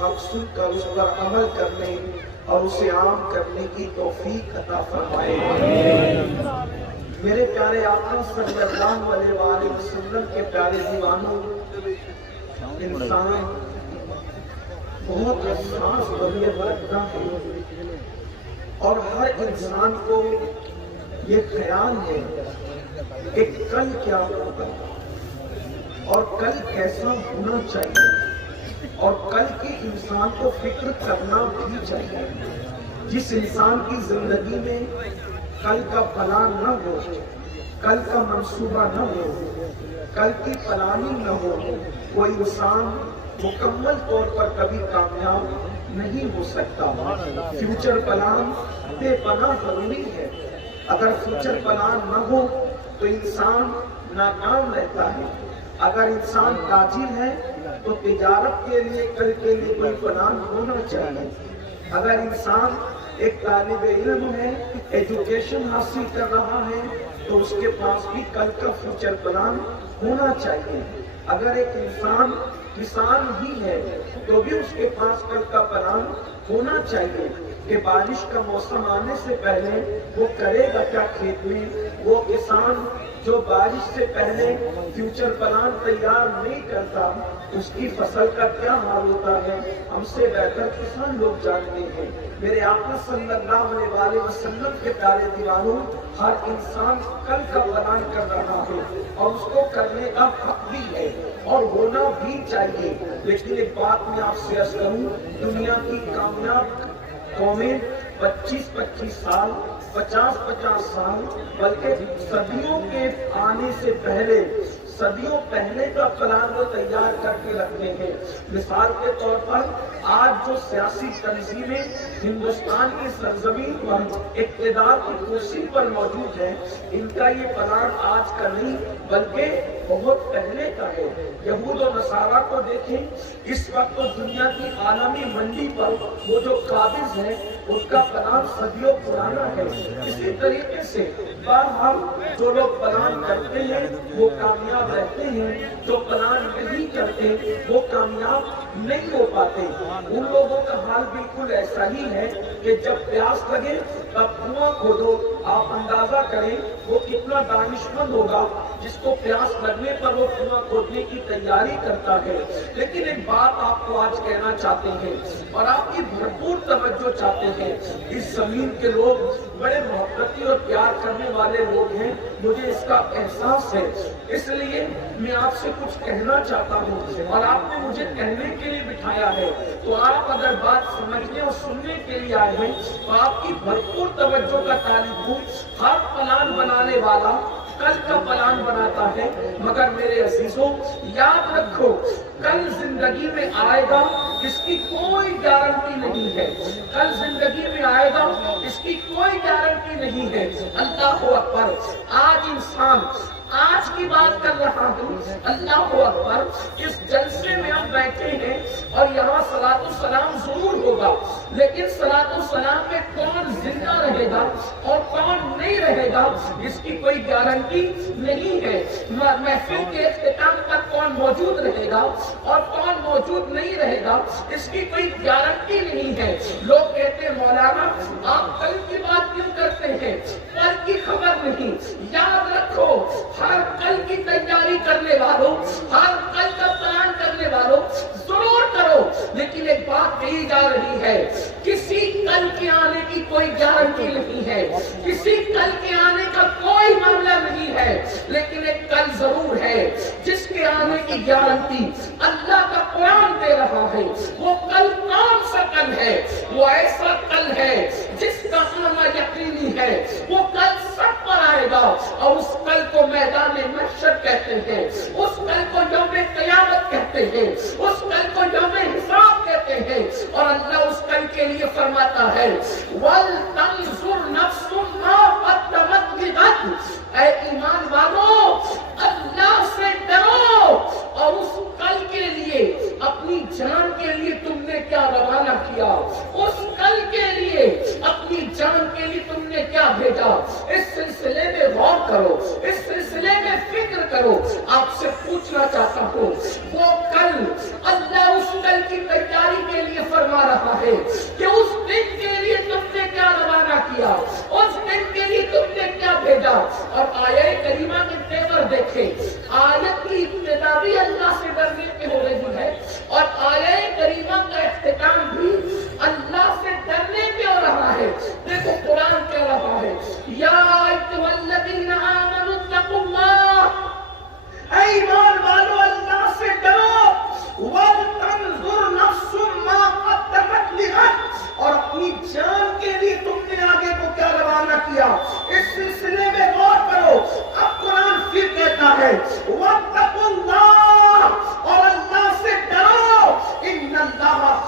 حق سن کر اس پر عمل کرنے اور اسے عام کرنے کی توفیق عطا فرمائے۔ میرے پیارے آقا صلی اللہ علیہ وآلہ وسلم کے پیارے دیوانوں، انسان بہت احساس طبیعت رکھتا ہے اور ہر انسان کو یہ خیال ہے کہ کل کیا ہوگا اور کل کیسا ہونا چاہیے، اور کل کی انسان کو فکر کرنا بھی چاہیے۔ جس انسان کی زندگی میں کل کا پلان نہ ہو، کل کا منصوبہ نہ ہو، کل کی پلاننگ نہ ہو، وہ انسان مکمل طور پر کبھی کامیاب نہیں ہو سکتا۔ فیوچر پلان بے پناہ ضروری ہے۔ اگر فیوچر پلان نہ ہو تو انسان ناکام رہتا ہے۔ اگر انسان تاجر ہے تو تجارت کے لیے کل کے لیے کوئی پلان ہونا چاہیے۔ اگر انسان ایک طالب علم ہے، ایجوکیشن حاصل کر رہا ہے، تو اس کے پاس بھی کل کا فیوچر پلان ہونا چاہیے۔ اگر ایک انسان کسان ہی ہے تو بھی اس کے پاس کل کا پلان ہونا چاہیے کہ بارش کا موسم آنے سے پہلے وہ کرے گا کیا کھیت میں۔ وہ کسان جو بارش سے پہلے فیوچر پلان تیار نہیں کرتا، اس کی فصل کا کیا حال ہوتا ہے، ہم سے بہتر کسان لوگ جانتے ہیں۔ میرے آقا صلی اللہ علیہ وآلہ وسلم کے پیارے دیوانوں، ہر انسان کل کا پلان کر رہا ہے اور اس کو کرنے کا حق بھی ہے اور ہونا بھی چاہیے۔ لیکن ایک بات میں آپ سے عرض کروں، دنیا کی کامیاب قومیں 25-25 سال، 50-50 سال، بلکہ صدیوں کے آنے سے پہلے، صدیوں پہلے کا پلان وہ تیار کر کے رکھتے ہیں۔ مثال کے طور پر آج جو سیاسی تنظیمیں ہندوستان کی سرزمین پر اقتدار کی کرسی پر موجود ہیں، ان کا یہ پلان آج کا نہیں بلکہ بہت پہلے کا ہے۔ یہود و نصارہ کو دیکھیں، اس وقت تو دنیا کی عالمی منڈی پر وہ جو قابض ہیں، ان کا پلان صدیوں پرانا ہے۔ اسی طریقے سے بہرحال جو لوگ پلان کرتے ہیں وہ کامیاب رہتے ہیں، جو پلان نہیں کرتے وہ کامیاب نہیں ہو پاتے۔ ان لوگوں کا حال بالکل ایسا ہی ہے کہ جب پیاس لگے تب کنواں کھودو۔ آپ اندازہ کریں وہ کتنا دانشمند ہوگا جس کو پیاس لگنے پر وہ کنواں کھودنے کی تیاری کرتا ہے۔ لیکن ایک بات آپ کو آج کہنا چاہتے ہیں اور آپ کی بھرپور توجہ چاہتے ہیں، اس زمین کے لوگ بڑے محبتی اور پیار کرنے والے لوگ ہیں، مجھے اس کا احساس ہے۔ اس لیے میں آپ سے کچھ کہنا چاہتا ہوں اور آپ نے مجھے کہنے کے لیے بٹھایا ہے، تو آپ اگر بات سمجھنے اور سننے کے لیے آئے ہیں تو آپ کی بھرپور توجہ کا طالب ہوں۔ ہر پلان بنانے والا کل کا پلان بناتا ہے، مگر میرے عزیزوں یاد رکھو کل زندگی میں آئے گا اس کی کوئی گارنٹی نہیں ہے۔ کل زندگی میں آئے گا اس کی کوئی گارنٹی نہیں ہے۔ اللہ اکبر، آج انسان آج کی بات کر رہا ہوں، اللہ اکبر، اس جلسے میں ہم بیٹھے ہیں اور یہاں صلاۃ السلام ضرور ہوگا، لیکن صلاۃ السلام میں کون زندہ رہے گا اور کون نہیں رہے گا اس کی کوئی گارنٹی نہیں ہے۔ محفل کے اختتام پر کون موجود رہے گا اور کون موجود نہیں رہے گا اس کی کوئی گارنٹی نہیں ہے۔ لوگ کہتے ہیں مولانا آپ کل کی بات کیوں کرتے ہیں، کل کی خبر نہیں۔ یاد رکھو ہر کل کی تیاری کرنے والوں، ہر کل کا پلان کرنے والوں ضرور کرو، لیکن ایک بات کہی جا رہی ہے، کسی کل کے آنے کی کوئی گارنٹی نہیں ہے، کسی کل کے آنے کا کوئی معاملہ نہیں ہے، لیکن ایک کل ضرور ہے جس کے آنے کی گارنٹی اللہ کا قرآن دے رہا ہے۔ وہ کل کون سا کل ہے؟ وہ ایسا کل ہے جس کا آنا یقینی ہے۔ وہ کل سب پر آئے گا اور اس کل کو میدان محشر کہتے ہیں، اس کل کو یوم قیامت کہتے ہیں، اس کل کو یوم حساب کہتے ہیں، اور اللہ اس کل کے لیے فرماتا ہے وَلْتَنْظُرْ نَفْسٌ مَا قَدَّمَتْ لِغَدٍ۔ اے ایمان والو اللہ سے ڈرو اور اس کل کے لیے، اپنی جان کے لیے تم نے کیا روانہ کیا، اس کل کے لیے اپنی جان کے لیے تم نے کیا بھیجا، اس سلسلے میں غور کرو، اس سلسلے میں فکر کرو۔ آپ سے پوچھنا چاہتا ہوں وہ کل اللہ اس کل کی تیاری کے لیے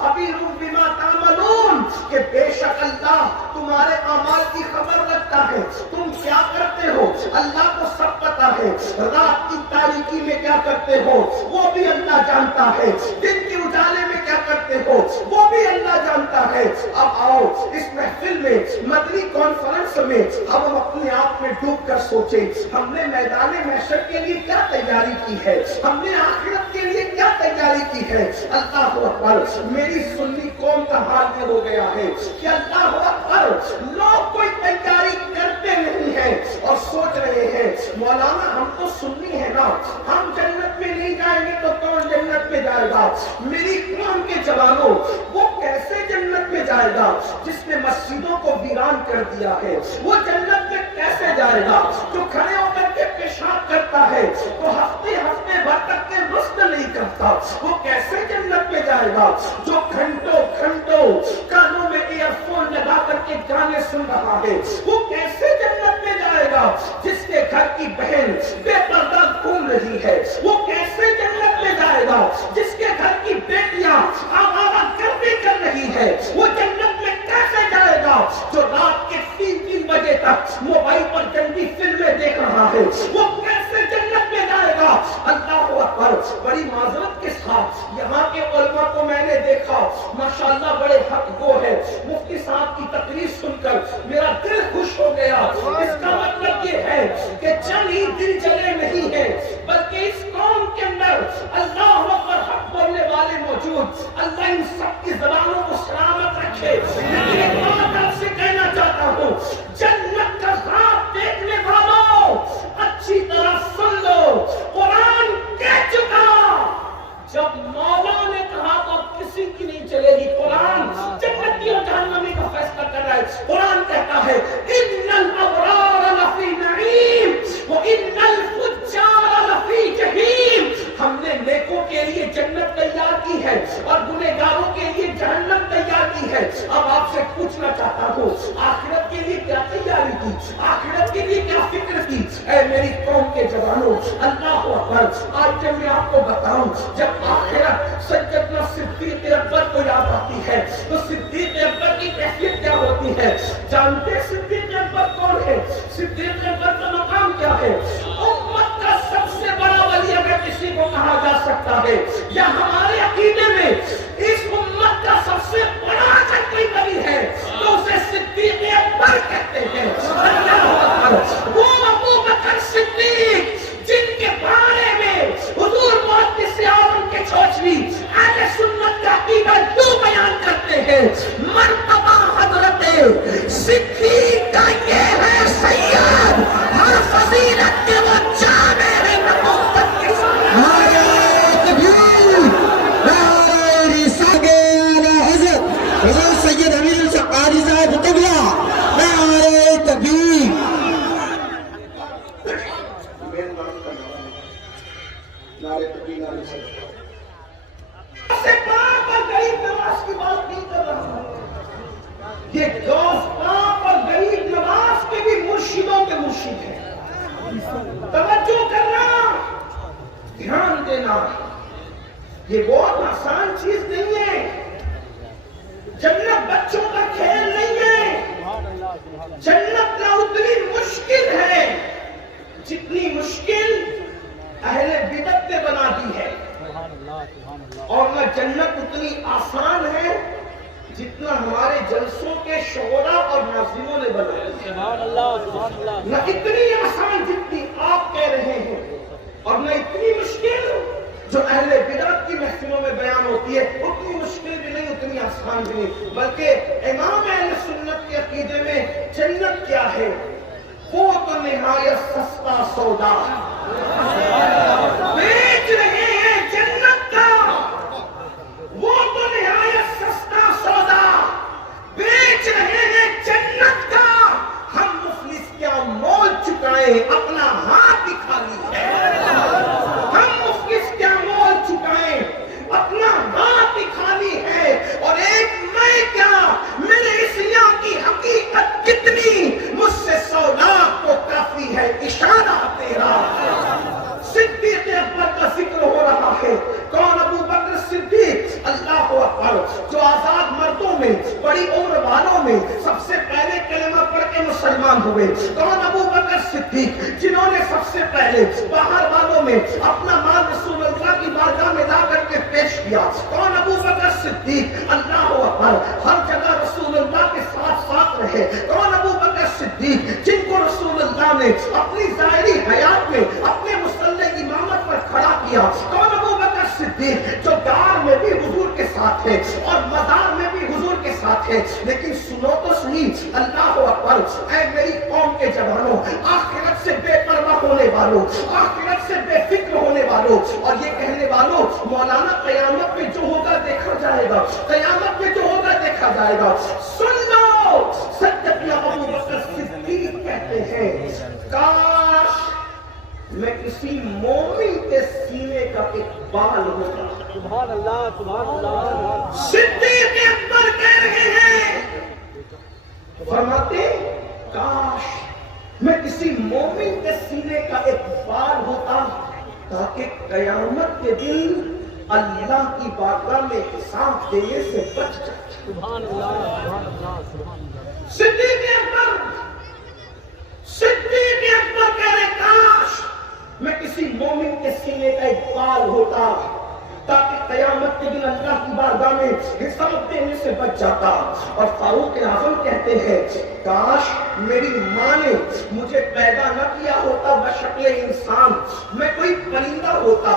خبیر بما تعملون، کہ بے شک اللہ تمہارے اعمال کی خبر رکھتا ہے، تم کیا کرتے ہو اللہ کو سب پتا ہے، رات کی تاریکی میں کیا کرتے ہو وہ بھی اللہ جانتا ہے، دن کے اجالے میں کیا کرتے ہو وہ بھی اللہ جانتا ہے۔ اب آؤ اس محفل میں، مدنی کانفرنس میں اب ہم اپنے آپ میں ڈوب کر سوچیں، ہم نے میدان محشر کے لیے کیا تیاری کی ہے، ہم نے آخرت کے لیے کیا تیاری کی ہے۔ اللہ اکبر، میری سنی قوم کا حال یہ ہو گیا ہے کہ اللہ اکبر، لوگ کوئی تیاری کرتے نہیں ہیں اور سوچ رہے ہیں مولانا ہم تو سنی ہے نا، ہم جنت میں نہیں جائیں گے تو کون جنت میں جائے گا؟ میری قوم کے جوانوں، وہ کیسے جنت میں جائے گا جس نے مسجدوں کو ویران کر دیا ہے؟ وہ جنت میں کیسے جائے گا جو کھڑے ہو کر کے پیشاب کرتا ہے تو ہفتے ہفتے بھر تک کے غسل نہیں کرتا؟ وہ کیسے جنت میں جائے گا جو گھنٹوں گھنٹوں کانوں میں ایئر فون لگا کر کے گانے سن رہا ہے؟ وہ کیسے جنت میں جائے گا جس کے گھر کی بہن بے پردہ گھوم رہی ہے؟ وہ کیسے جنت میں جائے گا جس کے گھر کی بیٹیاں آوارہ گردی کر رہی ہے؟ وہ جنت میں کیسے جائے گا جو رات کے 3 بجے تک موبائل پر گندی فلمیں دیکھ رہا ہے؟ وہ کیسے جنت میں جائے گا؟ اللہ اکبر، بڑی معذرت کے ساتھ یہاں کے علماء کو میں نے دیکھا ماشاءاللہ بڑے حق گو ہے، مفتی صاحب کی تقریر سن کر میرا دل خوش ہو گیا۔ اس کا مطلب یہ ہے کہ چند ہی دل جلے نہیں ہے بلکہ اس قوم کے اندر اللہ اکبر حق بولنے والے موجود۔ اللہ ان سب کی زبانوں کو سلامت رکھے۔ لیکن ایک بات آپ سے کہنا چاہتا ہوں، جنت کا خواب دیکھنے والوں اچھی طرح سن لو، قرآن کہہ چکا جب مولا نے کہا تو اب کسی کی نہیں چلے گی۔ قرآن جنتی اور جہنمی کا فیصلہ کر رہا ہے۔ قرآن کہتا ہے ان الابرار لفی نعیم وان الفجار لفی جحیم۔ ہم نے نیکوں کے لیے جنت تیار کی ہے اور گنہگاروں کے لیے جہنم تیار کی ہے۔ اب آپ سے پوچھنا چاہتا ہوں، آخرت کے لیے کیا تیاری کی؟ آخرت کے لیے کیا فکر کی؟ اے میری قوم کے جوانوں، اللہ اکبر، آج جب میں آپ کو بتاؤں، جب آخرت سیدنا صدیق اکبر کو یاد آتی ہے تو صدیق اکبر کی کیفیت کیا ہوتی ہے؟ جانتے صدیق اکبر کون ہے؟ صدیق اکبر کا مقام کیا ہے؟ امت کا سب سے بڑا ولی اگر کسی کو کہا جا سکتا ہے یا ہمارے عقیدے میں اس امت کا سب سے بڑا اگر کوئی ولی ہے تو اسے صدیق اکبر کہتے ہیں۔ اللہ اکبر، وہ ابو بکر صدیق جن کے بارے میں حضور محدث اعظم کے چوچوی اہل سنت کا عقیدہ یوں بیان کرتے ہیں، مرتبہ حضرت صدیق کا یہ ہے سید، ہر فضیلت کے وہ جامع ہے نبوت کے ساتھ۔ نعرہ تکبیر، نعرہ رسالت اعلی حضرت سید امیر قاری صاحب قبلہ، نعرہ تکبیر۔ یہ غوث پاک اور غریب نواز کے بھی مرشدوں کے مرشد ہیں۔ توجہ کرنا، دھیان دینا، یہ بہت آسان چیز نہیں ہے۔ جنت بچوں کا کھیل نہیں ہے۔ جنت نہ اتنی مشکل ہے جتنی مشکل اہل بدعت نے بنا دی ہے، اور نہ جنت اتنی آسان ہے جتنا ہمارے جلسوں کے شعراء اور ناظرینوں نے بنایا، نہ اتنی آسان جتنی آپ کہہ رہے ہیں، اور نہ اتنی مشکل جو اہل بدعت کی محفلوں میں بیان ہوتی ہے، اتنی مشکل بھی نہیں، اتنی آسان بھی نہیں۔ بلکہ امام اہل سنت کے عقیدے میں جنت کیا ہے؟ وہ تو نہایت سستا سودا، بیچ رہے ہیں جنت کا، وہ تو نہایت سستا سودا بیچ رہے ہیں جنت کا۔ ہم مفلس کیا مول چکائیں، اپنا ہاتھ ہی خالی ہے۔ ہم مفلس کیا مول چکائیں، اپنا ہاتھ ہی خالی ہے۔ اور ایک میں کیا، میرے اسیا کی حقیقت کتنی، مجھ سے 100 لاکھ کو کافی ہے اشارہ تیرا۔ صدیق اکبر کا جو آزاد مردوں میں بڑی عمر والوں میں سب سے پہلے کلمہ پڑھ کے مسلمان ہوئے؟ کون؟ ابو بکر صدیق، جنہوں نے سب سے پہلے باہر والوں میں اپنا مال رسول اللہ کی بارگاہ میں لا کر کے پیش کیا۔ کون؟ ابو بکر صدیق، اللہ اکبر، ہر جگہ رسول اللہ کے ساتھ ساتھ رہے۔ کون؟ ابو بکر صدیق، جن کو رسول اللہ نے اپنی ظاہری حیات میں اپنے مصلی امامت پر کھڑا کیا۔ کون؟ ابو بکر صدیق، جو دار میں بھی حضور کے ساتھ ہے اور مزار میں بھی حضور کے ساتھ ہے۔ لیکن سنو تو صحیح، اللہ اکبر، اے میری قوم کے جوانوں، آخرت سے بے پرواہ ہونے والوں، آخرت سے بے فکر ہونے والوں، اور یہ کہنے والوں مولانا قیامت میں جو ہوگا دیکھا جائے گا، قیامت میں جو ہوگا دیکھا جائے گا، سن لو، سیدنا ابو بکر صدیق کہتے ہیں کاش میں کسی مومن کے سینے کا ایک بال ہوتا۔ سبحان اللہ، سبحان اللہ۔ صدیق اکبر کہہ رہے ہیں، فرماتے کاش میں کسی مومن کے سینے کا ایک بال ہوتا تاکہ قیامت کے دن اللہ کی بارگاہ میں حساب دینے سے بچ جائے۔ سبحان اللہ، سبحان اللہ، سبحان اللہ۔ صدیق اکبر کہہ رہے کاش میں کسی مومن کے سینے کا ایک بال ہوتا تاکہ قیامت کے دن اللہ کی بارگاہ میں حساب دینے سے بچ جاتا۔ اور فاروق اعظم کہتے ہیں کاش میری ماں نے مجھے پیدا نہ کیا ہوتا بشکل انسان، میں کوئی پرندہ ہوتا،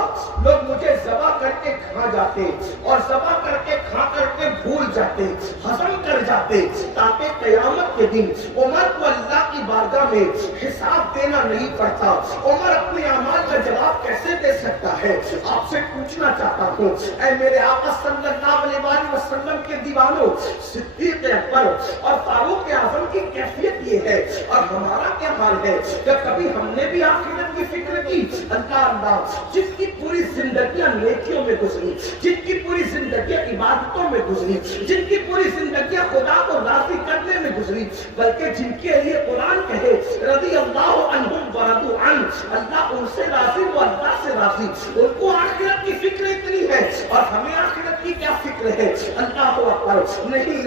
لوگ مجھے ذبح کر کے کھا جاتے اور ذبح کر کے کھا کر کے بھول جاتے، ہضم کر جاتے، تاکہ قیامت کے دن عمر کو اللہ کی بارگاہ میں حساب دینا نہیں پڑتا۔ عمر اپنے اعمال کا جواب کیسے دے سکتا ہے؟ آپ سے پوچھنا چاہتا ہوں، اے میرے آقا صلی اللہ علیہ وسلم کے دیوانوں، صدیق اکبر اور فاروق اعظم کی کیفیت یہ ہے، اور ہمارا کیا حال ہے؟ جب کبھی ہم نے بھی آخرت کی فکر کی؟ اللہ، جس کی پوری زندگیاں نیکیوں میں گزری، جن کی پوری زندگیاں عبادتوں میں گزری، جن کی پوری زندگیاں خدا کو راضی کرنے میں گزری، بلکہ جن کے لیے قرآن کہے رضی اللہ عنہم ورضوا عنہ، اللہ ان سے راضی، وہ اللہ سے راضی، ان کو آخرت کی فکر اتنی ہے، اور ہمیں آخرت کی کیا فکر ہے؟ اللہ اکبر، نہیں،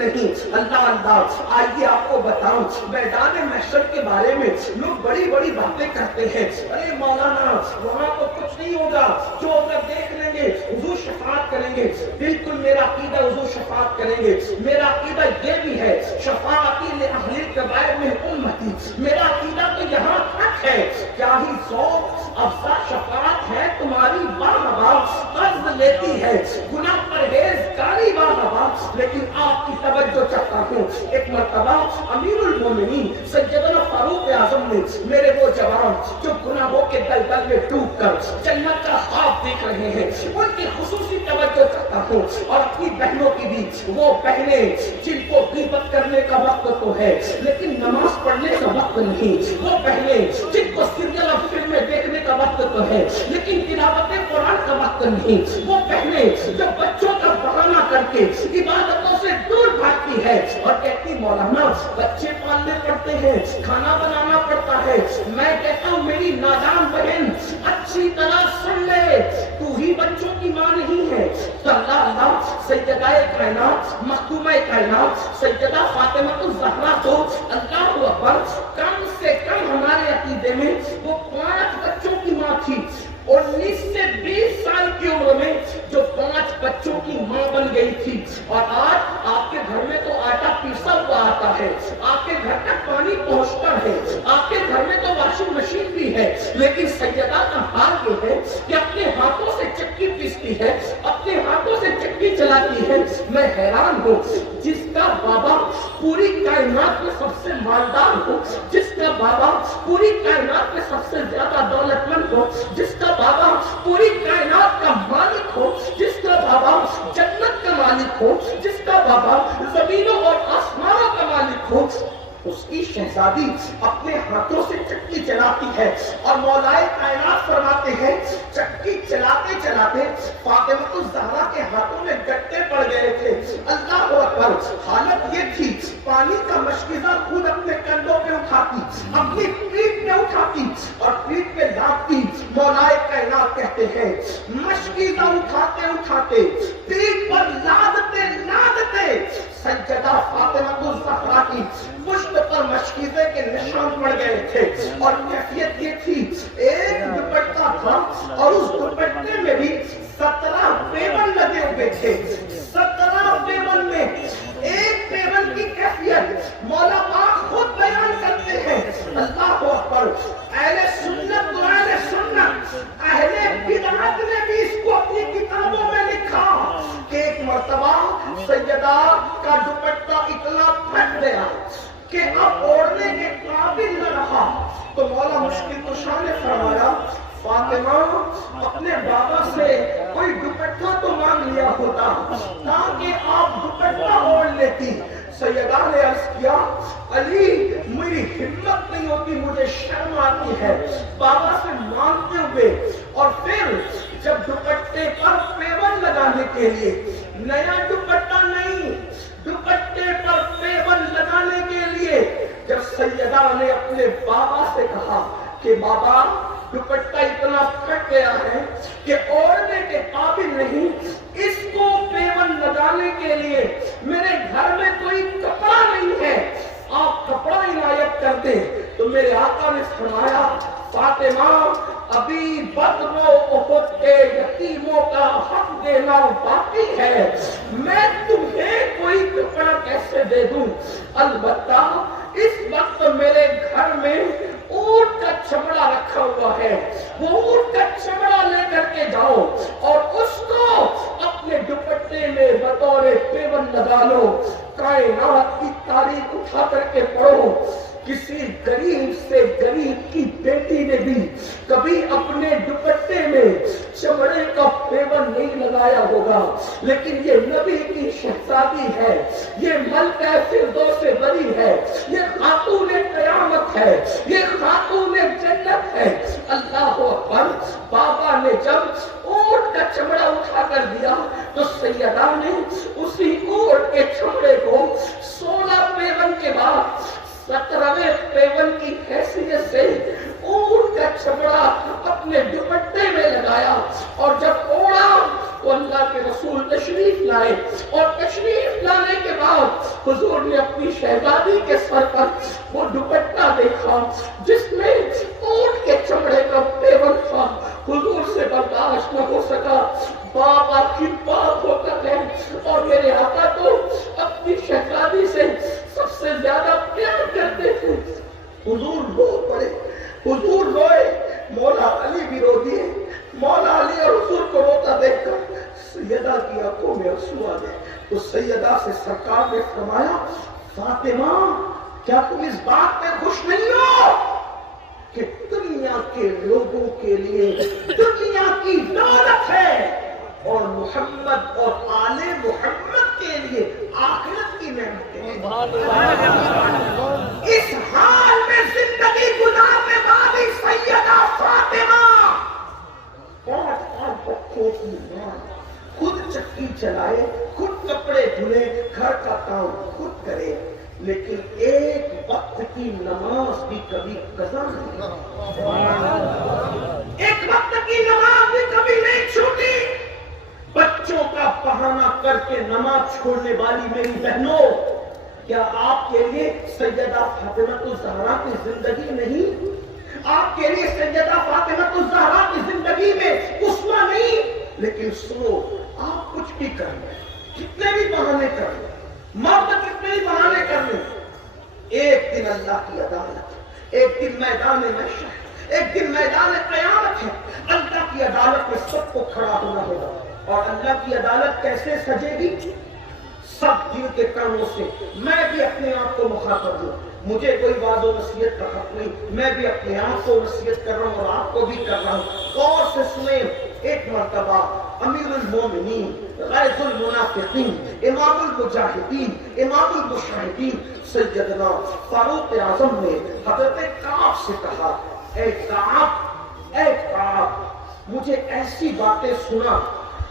اللہ، آئیے آپ کو بتاؤں، میدان محشر کے بارے میں لوگ بڑی بڑی باتیں کرتے ہیں، ارے مولانا وہاں تو کچھ نہیں ہوگا، جو اگر دیکھ لیں گے حضور شفاعت کریں گے۔ بالکل میرا عقیدہ حضور شفاعت کریں گے، میرا عقیدہ یہ بھی ہے شفاعتی لأہل الکبائر من امتی، میرا عقیدہ تو یہاں تک ہے، کیا ہی ذوق افزا شفاعت ہے تمہاری، واہ واہ، قرض لیتی ہے گناہ پرہیزگاری، واہ واہ، لیکن آپ کی توجہ چاہتا ہوں، ایک مرتبہ امیر المومنین سیدنا فاروق اعظم نے، میرے وہ جوان جو گناہوں کے دلدل میں ڈوب کر جنت کا خواب دیکھ رہے ہیں، ان کی خصوصی توجہ چاہتا ہوں، اور اپنی بہنوں کی بھی، وہ بہنیں جن کو غیبت کرنے کا وقت تو ہے لیکن نماز پڑھنے کا وقت نہیں، وہ بہنیں جن کو سیریل اور فلمیں دیکھنے کا وقت تو ہے لیکن تلاوت قرآن کا وقت نہیں، وہ بہنیں جو بچوں کا بہانہ کر کے عبادتوں سے دور بھاگتی ہے اور کہتی مولانا بچے پالنے پڑتے ہیں، کھانا بنانا پڑتا ہے، میں کہتا ہوں میری نادان بہن اچھی طرح سن لے، تو ہی بچوں کی ماں نہیں ہے۔ اللہ، سیدہ کائنات، مختومہ کائنات سیدہ فاطمہ الزہرا تو اللہ اکبر کم سے کم ہمارے عقیدے میں وہ 5 بچوں کی ماں تھی، 19 سے 20 سال کی عمر میں جو 5 بچوں کی ماں بن گئی تھی، اور آج آپ کے گھر میں تو آٹا پیسا ہوا آتا ہے، آپ کے گھر تک پانی پہنچتا ہے، آپ کے گھر میں تو واشنگ مشین بھی ہے، لیکن سیدہ کا حال یہ ہے کہ اپنے ہاتھوں سے چکی پیستی ہے، اپنے ہاتھوں سے چکی چلاتی ہے۔ میں حیران ہوں، جس کا بابا پوری کائنات میں سب سے مالدار ہو، جس کا بابا پوری کائنات میں سب سے زیادہ دولت مند ہو، جس کا بابا پوری کائنات کا مالک ہو، جس کا بابا جنت کا مالک ہو، جس کا بابا زمینوں اور آسمانوں کا مالک ہو، اس کی شہزادی اپنے ہاتھوں سے چکی چلاتی ہے، اور مولائے کائنات فرماتے ہیں چکی چلاتے چلاتے فاطمہ الزہرا کے ہاتھوں میں گٹے پڑ گئے تھے۔ اللہ اکبر، حالت یہ تھی پانی کا مشکیزہ خود اپنے کندھوں پہ اٹھاتی، اپنی پیٹھ پہ اٹھاتی اور پیٹھ پہ لاتی۔ مولائے کائنات کہتے ہیں مشکیزہ اٹھاتے اٹھاتے پیٹھ پر لادتے لادتے پڑ گئے تھے اور کیفیت یہ تھی ایک دوپٹہ تھا اور اس دوپٹے میں بھی 17 پیون لگے ہوئے تھے. 17 پیون میں ایک پیون کی کیفیت مولا پاک خود بیان کرتے ہیں. اللہ اکبر. اہل سنت و اہل سنت اہل بدعت نے بھی اس کو اپنی کتابوں میں لکھا کہ ایک مرتبہ سیدہ کا دوپٹہ اتنا پھٹ گیا کہ اب اوڑھنے کے قابل نہ رہا. تو مولا مشکل کشا نے فرمایا فاطمہ اپنے بابا سے کوئی دوپٹہ تو مانگ لیا ہوتا تاکہ آپ دوپٹہ اوڑھ لیتی. سیدہ نے عرض کیا علی میری ہمت نہیں ہوتی, مجھے شرم آتی ہے بابا سے مانگتے ہوئے. اور پھر جب دوپٹے پر پیون لگانے کے لیے نیا دوپٹہ نہیں, دوپٹے پر پیون لگانے کے لیے جب سیدہ نے اپنے بابا سے کہا کہ بابا دوپٹہ اتنا پھٹ گیا ہے کہ اوڑھنے کے قابل نہیں, اس کو پیون لگانے کے لیے میرے گھر میں کوئی کپڑا نہیں ہے, آپ کپڑا عنایت کر دیں. تو میرے آقا نے فرمایا فاطمہ ابھی بدر و احد کے یتیموں کا حق دینا باقی ہے, میں تمہیں کوئی کپڑا کیسے دے دوں. البتہ اس وقت میرے گھر میں اونٹ کا چمڑا رکھا ہوا ہے, وہ اونٹ کا چمڑا لے کر کے جاؤ اور اس کو اپنے دوپٹے میں بطور پیون لگا لو. کائنات کی تاریخ اٹھا کر کے پڑھو, کسی غریب سے غریب کی بیٹی نے بھی کبھی اپنے دوپٹے میں چمڑے کا پیون نہیں لگایا ہوگا, لیکن یہ نبی کی شہزادی ہے, یہ ملکہ فردوس بری ہے, یہ خاتون قیامت ہے, یہ خاتون جنت ہے. اللہ اکبر. بابا نے جب اونٹ کا چمڑا اٹھا کر دیا تو سیدہ نے اسی اونٹ کے چمڑے کو 16 پیون کے بعد 17ویں پیون کی حیثیت سے اونٹ کا چمڑا اپنے دوپٹے میں لگایا. اور جب اوڑھا تو اللہ کے رسول تشریف لائے, اور تشریف لانے کے بعد حضور نے اپنی شہزادی کے سر پر وہ دوپٹہ دیکھا جس میں اونٹ کے چمڑے کا پیون تھا. حضور سے برداشت نہ ہو سکا, بابا کی بات ہو کر ہے اور میرے آقا تو اپنی شہزادی سے سب سے زیادہ پیار کرتے تھے. حضور رو پڑے, حضور روئے, مولا علی بھی رو دیے. مولا علی اور حضور کو روتا دیکھ کر سیدہ کی آنکھوں میں آنسو آ گئے. تو سیدہ سے سرکار نے فرمایا فاطمہ کیا تم اس بات میں خوش نہیں ہو کہ دنیا کے لوگوں کے لیے دنیا کی دولت ہے اور محمد اور آل محمد کے لیے آخرت کی نعمتیں ہیں. اس حال میں زندگی گزارنے والی سیدہ فاطمہ 5 بچوں کی ماں, خود چکی چلائے, خود کپڑے دھلے, گھر کا کام خود کرے, لیکن ایک وقت کی نماز بھی کبھی قضا نہیں, ایک وقت کی نماز بھی کبھی نہیں چھوٹی. بچوں کا بہانہ کر کے نماز چھوڑنے والی میری بہنوں, کیا آپ کے لیے سیدہ فاطمہ الزہرا کی زندگی نہیں؟ آپ کے لیے سیدہ فاطمہ الزہرا کی زندگی میں اسوہ نہیں؟ لیکن سنو, آپ کچھ بھی کر لیں, کتنے بھی بہانے کر لیں, مرد کتنے بھی بہانے کر لیں, ایک دن اللہ کی عدالت, ایک دن میدان محشر, ایک دن میدان قیامت ہے. اللہ کی عدالت میں سب کو کھڑا ہونا ہوگا. اور اللہ کی عدالت کیسے سجے گی؟ سب دل کے کانوں سے. میں بھی اپنے آپ کو مخاطب ہوں, مجھے کوئی واض و نصیحت کا حق نہیں, میں بھی اپنے آپ کو نصیحت کر رہا ہوں اور آپ کو بھی کر رہا ہوں. غور سے سنیں. ایک مرتبہ امیر المومنین, غیظ المنافقین, امام المجاہدین, امام المشاہدین سیدنا فاروق اعظم نے حضرت کعب سے کہا اے کعب, اے کعب, مجھے ایسی باتیں سنا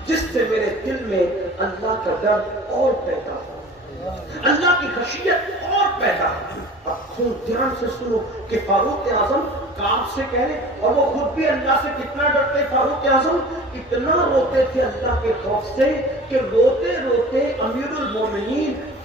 جس سے میرے دل میں اللہ کا ڈر اور پیدا ہو, اللہ کی خشیت اور پیدا ہو. اب خود دھیان سے سنو کہ فاروق اعظم کعب سے کہہ رہے, اور وہ خود بھی اللہ سے کتنا ڈرتے. فاروق اعظم اتنا روتے تھے اللہ کے خوف سے کہ روتے روتے امیر المومنین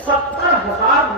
70,000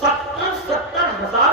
70,000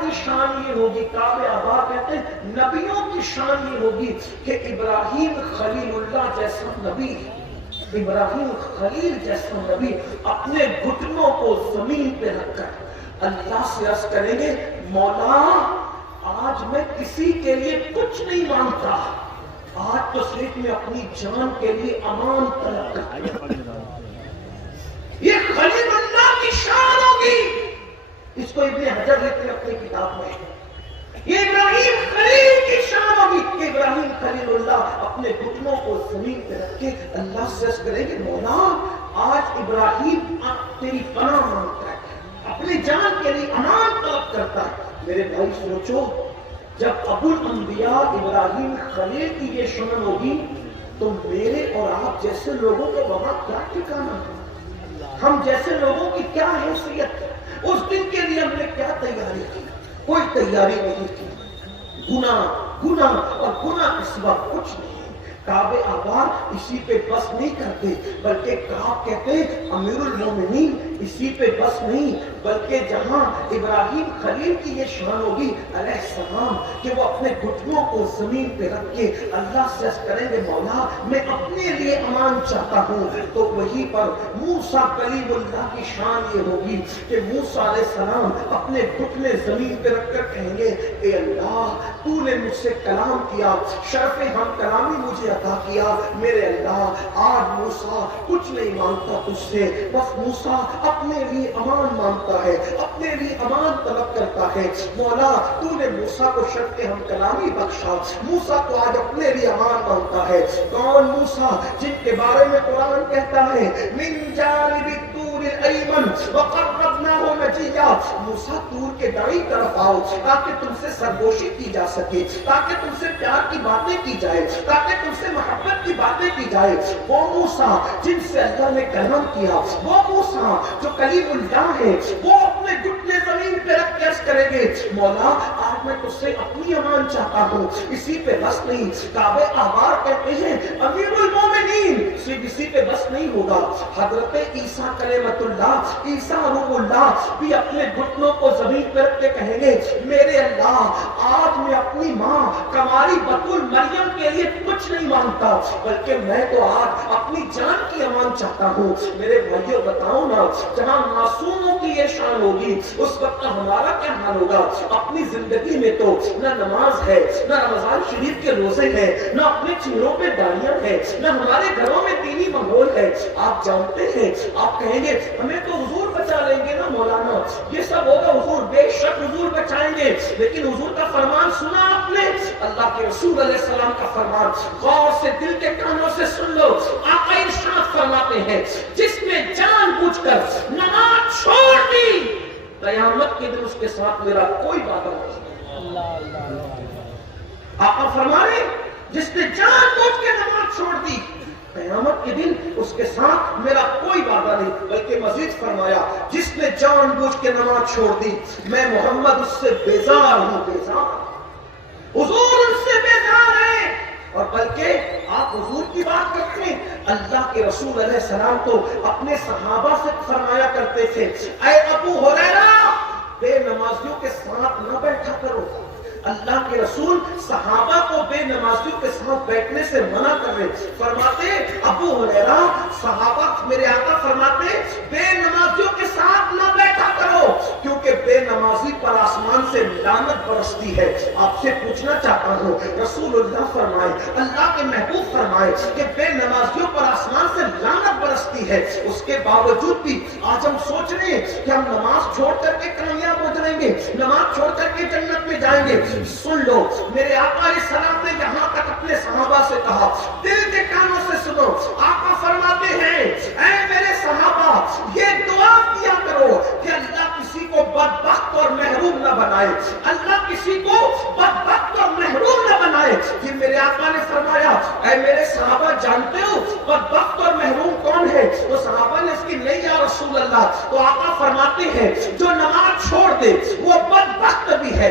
کی شان یہ ہوگی، کعب آبا کہتے ہیں نبیوں کی شان یہ ہوگی کہ ابراہیم خلیل اللہ جیسا نبی، ابراہیم خلیل جیسا نبی اپنے گھٹنوں کو زمین پہ رکھ کر اللہ سے عرض کریں گے مولا آج میں کسی کے لیے کچھ نہیں مانگتا، آج تو صرف میں اپنی جان کے لیے امان طلب کرتا ہوں۔ یہ خلیل اللہ کی شان ہوگی، اس کو ابن حجر لکھتے ہیں اپنی کتاب میں، یہ ابراہیم خلیل کی شان ہوگی کہ ابراہیم خلیل اللہ اپنے گھٹنوں کو زمین پہ رکھ کے اللہ سے عرض کریں گے مولا آج ابراہیم تیری پناہ مانگتا ہے، اپنی جان کے لیے امان طلب کرتا ہے۔ میرے بھائی سوچو جب ابو الانبیاء ابراہیم خلیل کی یہ شان ہوگی تو میرے اور آپ جیسے لوگوں کو وہاں کیا ٹھکانا ہے، ہم جیسے لوگوں کی کیا حیثیت، اس دن کے لیے ہم نے کیا تیاری کی؟ کوئی تیاری نہیں کی، گناہ اور گناہ کے سوا کچھ نہیں۔ کعب آبا اسی پہ بس نہیں کرتے بلکہ کعب کہتے ہیں امیر المومنین اسی پہ بس نہیں بلکہ جہاں ابراہیم خلیل کی یہ شان ہوگی علیہ السلام کہ وہ اپنے گھٹنوں کو زمین پہ رکھ کے اللہ سے عرض کریں گے مولا میں اپنے لیے امان چاہتا ہوں، تو وہیں پر موسیٰ کلیم اللہ کی شان یہ ہوگی کہ موسیٰ علیہ السلام اپنے گھٹنے زمین پہ رکھ کر کہیں گے اے اللہ تو نے مجھ سے کلام کیا، شرف ہم کلامی مجھے عطا کیا، میرے اللہ آج موسیٰ کچھ نہیں مانگتا تجھ سے، بس موسیٰ اپنے لیے امان مانگتا ہے، اپنے لیے امان طلب کرتا ہے۔ مولا تو نے موسیٰ کو شرف ہم کلامی بخشا، موسیٰ کو آج اپنے لیے امان مانگتا ہے۔ کون موسیٰ؟ جن کے بارے میں قرآن کہتا ہے من جانب الطور الایمن وقربناہ نجیا، موسیٰ طور کے دائیں طرف آؤ تاکہ تم سے سرگوشی کی جا سکے، تاکہ تم سے پیار کی باتیں کی جائے، تاکہ تم سے محبت کی باتیں کی جائے۔ وہ موسیٰ جن سے اللہ نے کلام کیا، وہ موسیٰ جو کلیم اللہ ہے، وہ اپنے گھٹنے زمین پہ رکھ کے عرض کریں گے مولا آج میں تجھ سے اپنی امان چاہتا ہوں، اسی پہ بس نہیں۔ کعبہ آبار کہتے ہیں امیر المومنین صرف اسی پہ بس نہیں ہوگا، حضرت عیسیٰ کلمت اللہ، عیسیٰ روح اللہ بھی اپنے گھٹنوں کو زمین پہ رکھ کے کہیں گے میرے اللہ آج میں اپنی ماں کماری بطول مریم کے لیے کچھ نہیں مانگتا بلکہ میں تو آج اپنی جان کی امان چاہتا ہوں۔ میرے بھائیوں بتاؤ نا جہاں معصوموں کی یہ شان ہوگی اس وقت ہمارا کیا حال ہوگا؟ اپنی زندگی میں تو نہ نماز ہے، نہ رمضان شریف کے روزے ہیں، نہ اپنے چہروں پہ داڑیاں ہیں، نہ ہمارے گھروں میں دینی ماحول ہے۔ آپ جانتے ہیں آپ کہیں گے ہمیں تو حضور بچا لیں گے نا مولانا، یہ سب ہوگا حضور، بے شک حضور بچائیں گے، لیکن حضور کا فرمان سنا آپ نے؟ اللہ کے رسول علیہ السلام کا فرمان غور سے دل کے کانوں سے سن لو۔ آقا ارشاد فرماتے ہیں جس نے جان بوجھ کر نماز چھوڑ دی قیامت کے دن اس کے ساتھ میرا کوئی وعدہ نہیں۔ آقا فرمائے جس نے جان بوجھ کے نماز چھوڑ دی قیامت کے دن اس کے ساتھ میرا کوئی وعدہ نہیں، بلکہ مزید فرمایا جس نے جان بوجھ کے نماز چھوڑ دی میں محمد اس سے بیزار ہوں، بیزار حضور ان سے بیزار ہے۔ اور بلکہ آپ حضور کی بات کرتے ہیں، اللہ کے رسول علیہ السلام تو اپنے صحابہ سے فرمایا کرتے تھے اے ابو ہریرہ بے نمازیوں کے ساتھ نہ بیٹھا کرو۔ اللہ کے رسول صحابہ کو بے نمازیوں کے ساتھ بیٹھنے سے منع کر رہے، فرماتے ابو ہریرہ صحابہ میرے آقا فرماتے بے نمازیوں کے ساتھ نہ بیٹھا کرو کیونکہ بے نمازی پر آسمان سے لعنت برستی ہے۔ آپ سے پوچھنا چاہتا ہوں رسول اللہ فرمائے، اللہ کے محبوب فرمائے کہ بے نمازیوں پر آسمان سے لعنت برستی ہے، اس کے باوجود بھی آج ہم سوچ رہے ہیں کہ ہم نماز چھوڑ کر کے کامیاب ہو جائیں گے، نماز چھوڑ کر کے جنت میں جائیں گے۔ سن لو میرے آقا علیہ السلام نے یہاں تک اپنے صحابہ سے کہا، دل کے کانوں سے سنو، آقا فرماتے ہیں اے میرے صحابہ یہ دعا کیا کرو کہ اللہ کسی کو بدبخت اور محروم نہ بنائے، اللہ کسی کو بدبخت اور محروم نہ بنائے۔ یہ میرے آقا نے فرمایا اے میرے صحابہ جانتے ہو بدبخت اور محروم کون ہے؟ تو صحابہ نے اس کی نہیں یا رسول اللہ، تو آقا فرماتے ہیں جو نماز چھوڑ دے وہ بدبخت بھی ہے،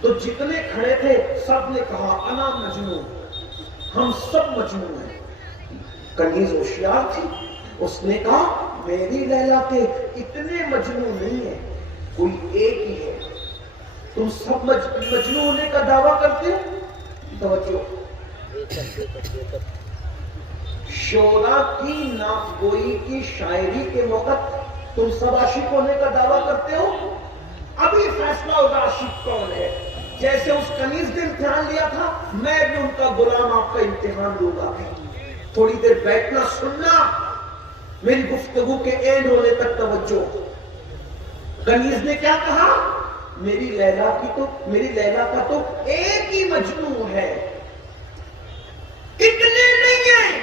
تو جتنے کھڑے تھے سب نے کہا انا مجنون، ہم سب مجنون ہیں۔ کنیز ہوشیار تھی، اس نے کہا میری لیلا کے اتنے مجنون نہیں ہیں، کوئی ایک ہی ہے، تم سب مجنون ہونے کا دعویٰ کرتے ہو؟ توجہ، شعرا کی نافگوئی کی شاعری کے وقت تم سب عاشق ہونے کا دعویٰ کرتے ہو؟ ابھی فیصلہ ہوگا عاشق کون ہے۔ جیسے اس کنیز نے امتحان لیا تھا، میں بھی ان کا غلام آپ کا امتحان لوں گا۔ تھوڑی دیر بیٹھنا، سننا، میری گفتگو کے اینڈ ہونے تک توجہ۔ کنیز نے کیا کہا؟ میری لیلا کا تو ایک ہی مجنون ہے، اتنے نہیں ہیں۔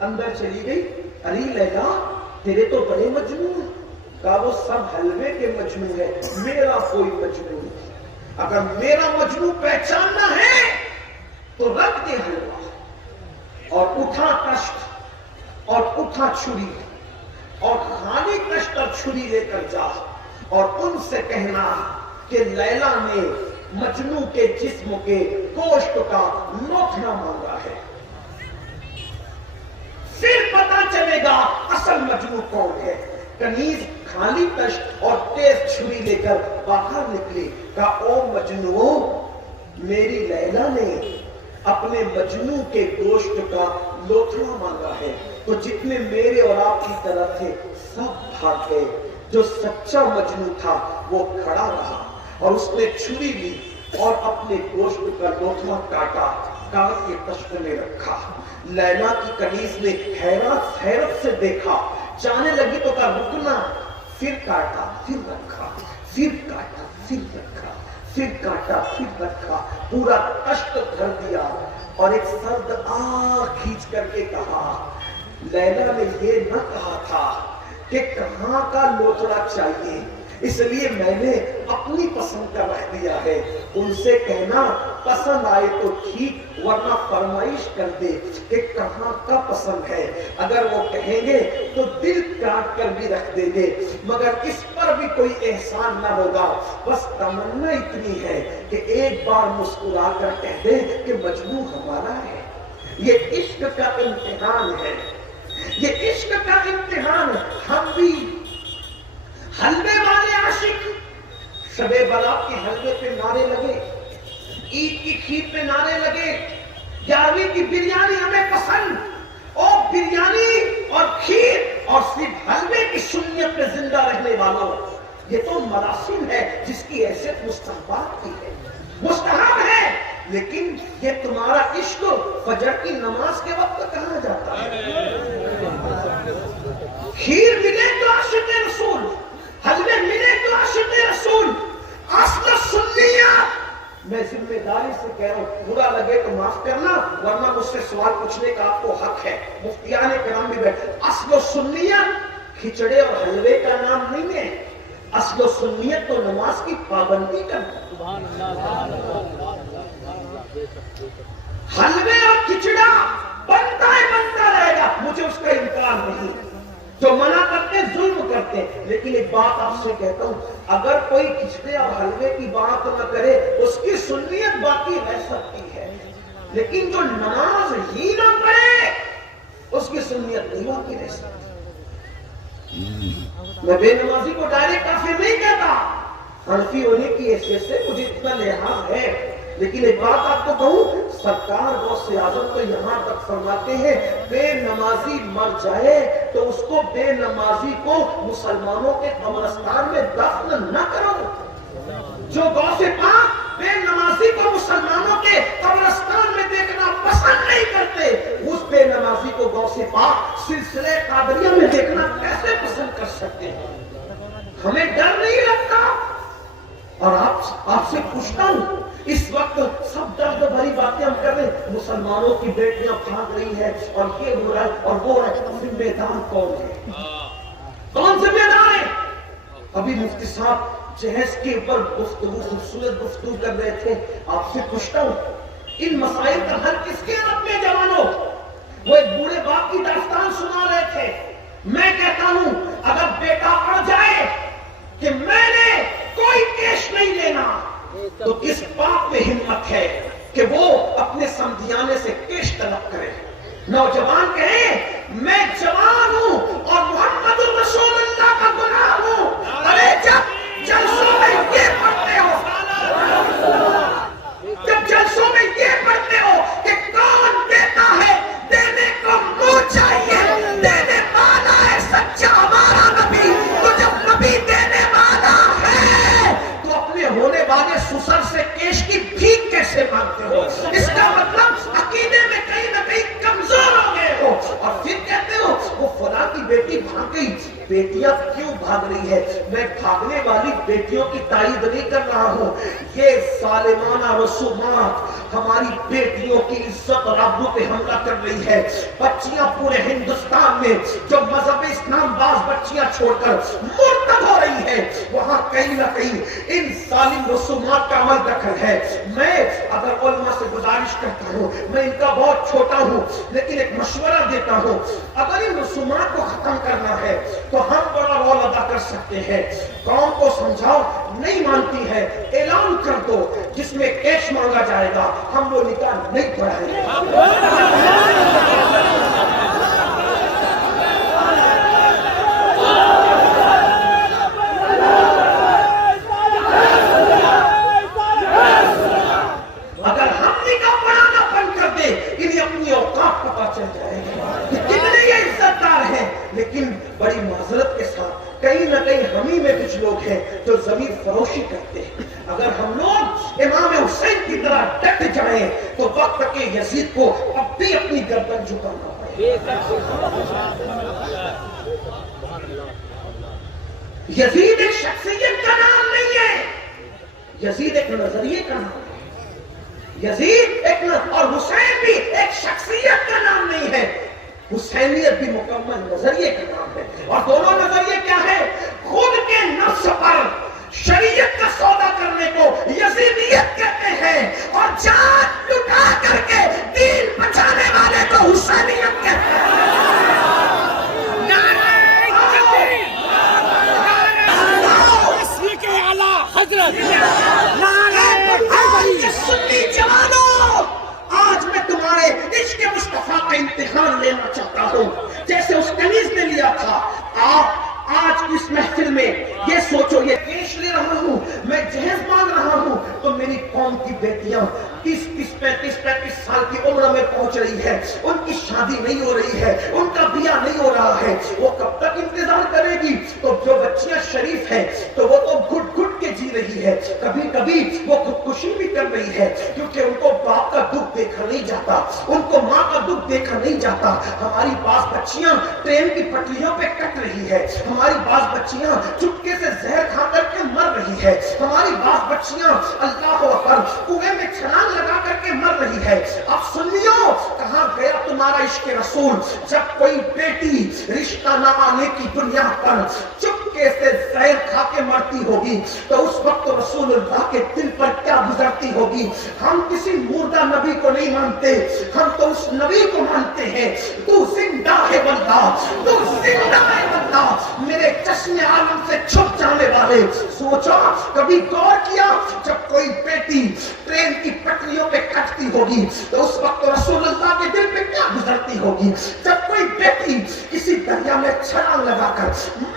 اندر چلی گئی، علی لیلا تیرے تو بڑے مجنون ہیں۔ کہا وہ سب حلوے کے مجنون ہے، میرا کوئی مجنون نہیں۔ اگر میرا مجنون پہچاننا ہے تو رکھ دے حلوہ، اور اٹھا کشت اور اٹھا چھری، اور خالی کشت اور چھری لے کر جا، اور ان سے کہنا کہ لیلا نے مجنون کے جسم کے گوشت کا لوتھڑا مانگا ہے۔ پھر پتا چلے گا اصل مجنون کون ہے۔ کنیز خالی کشت اور تیز چھری لے کر باہر نکلی، کہا او مجنون، میری لیلا نے اپنے مجنون کے گوشت کا لوتھڑا مانگا ہے۔ تو جتنے میرے اور آپ کی طرح تھے سب بھاگ گئے۔ جو سچا مجنون تھا وہ کھڑا رہا، اور اس نے چھری لی اور اپنے گوشت کا لوتھڑا کاٹا، کاٹ کے کشت میں رکھا۔ لیلا کی کنیز نے حیرت سے دیکھا، جانے لگی تو کہا رکنا، پھر کاٹا، پھر رکھا، پھر کاٹا، پھر رکھا، پھر کاٹا، پھر رکھا، پورا کشت بھر دیا، اور ایک سرد آنکھ کھینچ کر کے کہا لیلا نے یہ نہ کہا تھا کہ کہاں کا لوتھڑا چاہیے، اس لیے میں نے اپنی پسند کا رکھ دیا ہے۔ ان سے کہنا پسند آئے تو ٹھیک، ورنہ فرمائش کر دے کہ کہاں کا پسند ہے۔ اگر وہ کہیں گے تو دل کاٹ کر بھی رکھ دیں گے، مگر اس پر بھی کوئی احسان نہ ہوگا۔ بس تمنا اتنی ہے کہ ایک بار مسکرا کر کہہ دے کہ مجنون ہمارا ہے۔ یہ عشق کا امتحان ہے، یہ عشق کا امتحان۔ ہم بھی حلوے والے عاشق، شب برات کے حلوے پہ نعرے لگے، عید کی کھیر پہ نعرے لگے، 11ویں کی بریانی ہمیں پسند، اور بریانی اور کھیر اور صرف حلوے کی سنت پہ زندہ رہنے والوں، یہ تو مراسم ہے جس کی حیثیت مستحبات کی ہے، مستحب ہے، لیکن یہ تمہارا عشق فجر کی نماز کے وقت کہاں جاتا ہے؟ کھیر ملے تو عاشق رسول، حلوے ملے تو عاشق رسول، اصل سنیت۔ میں ذمہ داری سے کہہ رہا ہوں، برا لگے تو معاف کرنا، ورنہ مجھ سے سوال پوچھنے کا آپ کو حق ہے، مفتیان کرام بھی بیٹھے۔ اصل و سنیت کھچڑے اور حلوے کا نام نہیں ہے، اصل و سنیت تو نماز کی پابندی کرنا۔ حلوے اور کھچڑا بنتا رہے گا، مجھے اس کا انکار نہیں، جو منع کرتے ظلم کرتے ہیں۔ لیکن ایک بات آپ سے کہتا ہوں، اگر کوئی کھچڑے اور حلوے کی بات نہ کرے اس کی سنیت باقی رہ سکتی ہے، لیکن جو نماز ہی نہ پڑھے اس کی سنیت نہیں باقی رہ سکتی۔ میں بے نمازی کو ڈائریکٹ کافر نہیں کہتا، حنفی ہونے کی حیثیت سے مجھے اتنا لحاظ ہے، لیکن ایک بات آپ کو کہوں، سرکار غوث اعظم تو یہاں تک فرماتے ہیں بے نمازی مر جائے تو اس کو بے نمازی کو مسلمانوں کے قبرستان میں دفن نہ کرو۔ جو غوث پاک بے نمازی کو مسلمانوں کے قبرستان میں دیکھنا پسند نہیں کرتے، اس بے نمازی کو غوث پاک سلسلے قادریہ میں دیکھنا کیسے پسند کر سکتے ہیں؟ ہمیں ڈر نہیں لگتا؟ اور آپ سے پوچھتا ہوں، اس وقت سب درد بھری باتیں ہم کر رہے ہیں، مسلمانوں کی بیٹیاں بھاگ رہی ہیں اور یہ ہو رہا ہے اور وہ ہے، ذمہ دار کون ہے؟ کون ذمہ دار ہے؟ ابھی مفتی صاحب جہیز کے اوپر گفتگو، خوبصورت گفتگو کر رہے تھے، آپ سے پوچھتا ہوں ان مسائل کا حل کس کے رب میں جوانوں؟ وہ ایک بوڑھے باپ کی داستان سنا رہے تھے، میں کہتا ہوں اگر بیٹا اڑ جائے کہ میں نے کوئی کیش نہیں لینا، تو کس باپ میں ہمت ہے کہ وہ اپنے سمدھیانے سے کیش طلب کرے؟ نوجوان کہیں میں جوان ہوں اور محمد الرسول اللہ کا غلام ہوں۔ ارے جب جلسوں میں یہ پڑھتے ہو، جب جلسوں میں یہ پڑھتے ہو کہ کون دیتا ہے، دینے کو منہ چاہیے، دینے والا ہے سچا ہمارا نبی، تو جب نبی دینے والا ہے تو اپنے ہونے والے سسر سے کیش کی بھیک کیسے مانگتے ہو؟ اس کا مطلب عقیدے میں کہیں نہ کہیں کمزور ہو گئے ہو، اور پھر کہتے ہو وہ فلاں کی بیٹی بھاگ گئی۔ بیٹیاں کیوں بھاگ رہی ہے؟ میں بھاگنے والی بیٹیوں کی تائید نہیں کر رہا ہوں، یہ ظالمانہ رسومات ہماری بیٹیوں کی عزت اور آبرو پہ حملہ کر رہی ہے۔ بچیاں پورے ہندوستان میں جو مذہب اسلام باز بچیاں چھوڑ کر مرتد ہو رہی ہیں، وہاں کہیں نہ کہیں ان ظالم رسومات کا عمل دخل ہے۔ میں اگر علماء سے گزارش کرتا ہوں، میں ان کا بہت چھوٹا ہوں لیکن ایک مشورہ دیتا ہوں، اگر ان رسومات کو ختم کرنا ہے تو ہم بڑا رول ادا کر سکتے ہیں۔ قوم کو سمجھاؤ، نہیں مانتی ہے اعلان کر دو جس میں کیش مانگا جائے گا، ہم وہ نکاح نہیں پڑھائیں گے۔ اگر ہم نکاح پڑھانا بند کر دیں، انہیں اپنی اوقات پتہ چل جائے گا کہ کتنے یہ عزت دار ہیں۔ لیکن بڑی معذرت کے ساتھ کہیں نہ کہیں ہمیں میں کچھ لوگ ہیں جو ضمیر فروشی کرتے ہیں۔ اگر ہم لوگ امام حسین کی طرح ڈٹ جائیں تو وقت کے یزید کو اب بھی اپنی گردن جھکانا پڑے۔ یزید ایک شخصیت کا نام نہیں ہے، یزید ایک نظریے کا نام ہے۔ یزید ایک اور حسین بھی ایک شخصیت کا نام نہیں ہے، حسینیت بھی مکمل نظریے کا نام ہے۔ اور دونوں نظریے کیا ہے؟ خود کے نفس پر شریعت کا سودا کرنے کو یزیدیت کہتے ہیں، اور جان لٹا کر کے دین بچانے والے کو حسینیت کہتے ہیں۔ سنی جوانوں، آج میں تمہارے عشق مصطفیٰ کا امتحان لینا چاہتا ہوں جیسے اس کنیز نے لیا تھا۔ آپ آج اس محفل میں یہ سوچو، یہ پیش لے رہا ہوں، میں جہیز مانگ رہا ہوں تو میری قوم کی بیٹیاں 30-35 سال کی عمر میں پہنچ رہی ہے، ان کی شادی نہیں ہو رہی ہے، ان کا بیاہ نہیں ہو رہا ہے، وہ کب تک انتظار کرے گی؟ تو جو بچیاں شریف ہیں تو وہ تو گھٹ گھٹ کے جی رہی ہے، کبھی کبھی وہ خودکشی بھی کر رہی ہے کیونکہ ان کو باپ کا دکھ دیکھا نہیں جاتا، ان کو ماں کا دکھ دیکھا نہیں جاتا۔ ہماری بعض بچیاں ٹرین کی پٹریوں پہ کٹ رہی ہے، ہماری بعض بچیاں چپکے سے زہر کھا کر کے مر رہی ہے، ہماری بعض بچیاں اللہ اکبر کنویں میں چھلانگ لگا کر کے مر رہی ہے۔ اب سنیو، کہاں گیا تمہارا عشق رسول؟ جب کوئی بیٹی رشتہ نہ آنے کی بنیاد پر چپکے سے زہر کھا کے مرتی ہوگی تو اس وقت رسول اللہ کے دل پر کیا گزرتی ہوگی؟ ہم کسی مردہ نبی کو نہیں مانتے، ہم تو اس نبی کو مانتے ہیں۔ تو زندہ ہے بندہ، تو زندہ ہے بندہ، میرے چشم عالم سے چھپ جانے والے۔ سوچا، کبھی غور کیا، جب کوئی بیٹی ٹرین کی پٹریوں پہ کٹتی ہوگی تو اس وقت رسول اللہ کے دل پہ کیا گزرتی ہوگی؟ جب کوئی بیٹی کسی دریا میں چھلانگ لگا کر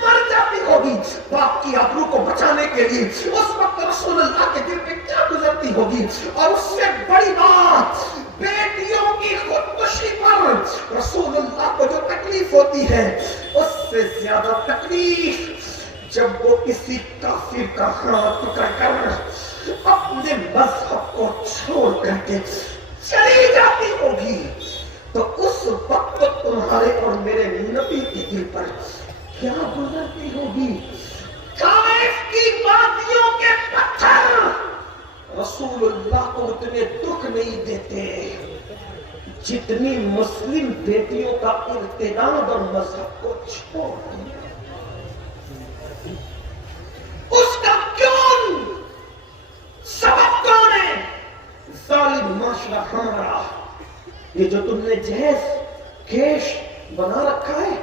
مر جاتی ہوگی باپ کی آبرو کو بچانے کے لیے، اس وقت رسول اللہ کے دل پہ کیا گزرتی ہوگی؟ اور اس سے بڑی بات، بیٹیوں کی خودکشی پر رسول اللہ کو جو تکلیف ہوتی ہے، اس سے زیادہ تکلیف جب وہ کسی کافر کا ہاتھ پکڑ کر اپنے مذہب کو چھوڑ کر کے چلی جاتی ہوگی، تو اس وقت تمہارے اور میرے نبی کے دل پر کیا گزرتی ہوگی؟ طائف کی وادیوں کے پتھر رسول اللہ کو اتنے دکھ نہیں دیتے جتنی مسلم بیٹیوں کا ارتداد اور مذہب کو چھوڑ دیا۔ اس کا کیوں سبب کون ہے؟ ظالم معاشرہ ہمارا۔ یہ جو تم نے جہیز کیش بنا رکھا ہے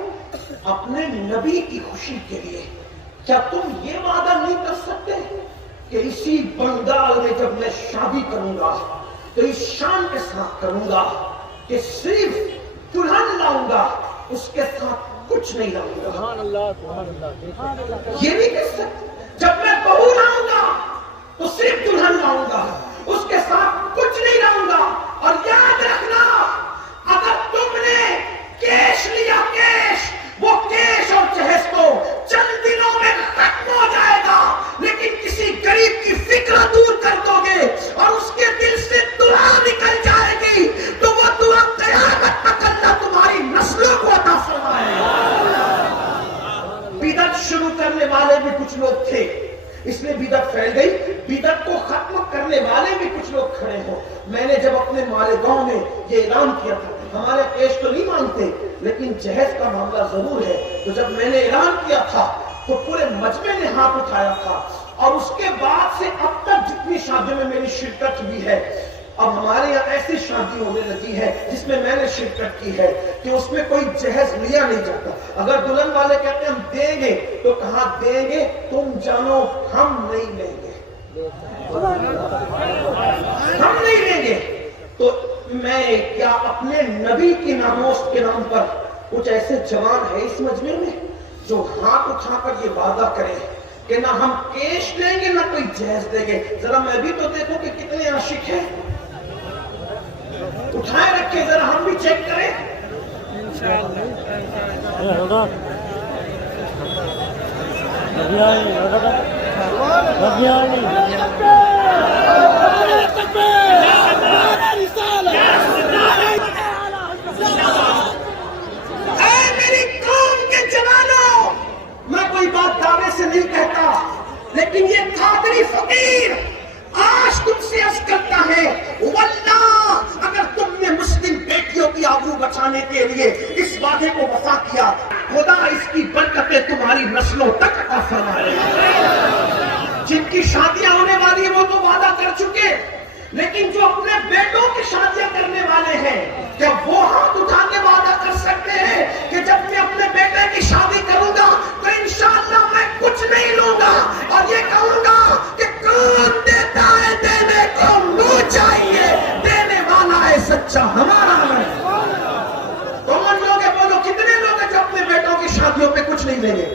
اپنے نبی کی خوشی کے لیے، کیا تم یہ وعدہ نہیں کر سکتے کہ اسی بنگال میں جب میں شادی کروں گا تو اس شان کے ساتھ کروں گا کہ صرف دلہن لاؤں گا، اس کے ساتھ کچھ نہیں لاؤں گا۔ سبحان اللہ، سبحان اللہ۔ یہ بھی کس سے جب میں بہو لاؤں گا تو صرف دلہن لاؤں گا، اس کے ساتھ کچھ نہیں لاؤں گا۔ اور یاد رکھنا، اگر تم نے کیش لیا، کیش، وہ کیش اور جہیز تو چند دنوں میں ختم ہو جائے گا، لیکن کسی غریب کی فکر دور کر دو گے اور اس کے دل سے دعا نکل جائے گی تو وہ دعا قیامت تک اللہ تمہاری نسلوں کو عطا فرمائے گا۔ بدعت شروع کرنے والے بھی کچھ لوگ تھے، اس میں بدعت پھیل گئی، بدعت کو ختم کرنے والے بھی کچھ لوگ کھڑے ہو۔ میں نے جب اپنے مالیگاؤں میں یہ اعلان کیا تھا، ہمارے کیش تو نہیں مانگتے لیکن جہیز کا معاملہ ضرور ہے، تو جب میں نے اعلان کیا تھا تو پورے مجمع نے ہاتھ اٹھایا تھا، اور اس کے بعد سے اب تک جتنی شادیوں میں میری شرکت ہوئی ہے، اب ہمارے یہاں ایسی شادی ہونے لگی ہے جس میں میں نے شرکت کی ہے کہ اس میں کوئی جہیز لیا نہیں جاتا۔ اگر دلہن والے کہتے ہیں ہم دیں گے تو کہاں دیں گے، تم جانو ہم نہیں لیں گے، ہم نہیں لیں گے۔ تو میں کیا اپنے نبی کی ناموس کے نام پر کچھ ایسے جوان ہیں اس مجمع میں جو ہاتھ اٹھا کر یہ وعدہ کریں کہ نہ ہم کیش دیں گے نہ کوئی جہیز دیں گے؟ ذرا میں بھی تو دیکھوں کہ کتنے عاشق ہیں، اٹھائے رکھے، ذرا ہم بھی چیک کریں۔ اے میری قوم کے جوانوں، میں کوئی بات دعوے سے نہیں کہتا، لیکن یہ قادری فقیر آج تم سے عرض کرتا ہے، واللہ اگر تم نے مسلم بیٹیوں کی آبرو بچانے کے لیے اس وعدے کو وفا کیا، خدا اس کی برکتیں تمہاری نسلوں تک عطا فرمائے۔ جن کی شادیاں ہونے والی ہیں وہ تو وعدہ کر چکے، لیکن جو اپنے بیٹوں کی شادیاں کرنے والے ہیں، کیا وہ ہاتھ اٹھا کے وعدہ کر سکتے ہیں کہ جب میں اپنے بیٹے کی شادی کروں گا تو انشاءاللہ میں کچھ نہیں لوں گا اور یہ کہوں گا کہ کون دیتا ہے دینے کو منہ چاہیے، دینے والا ہے سچا ہمارا ہے۔ کون لوگ ہیں بولو، کتنے لوگ ہیں جو اپنے بیٹوں کی شادیوں پہ کچھ نہیں لیں گے؟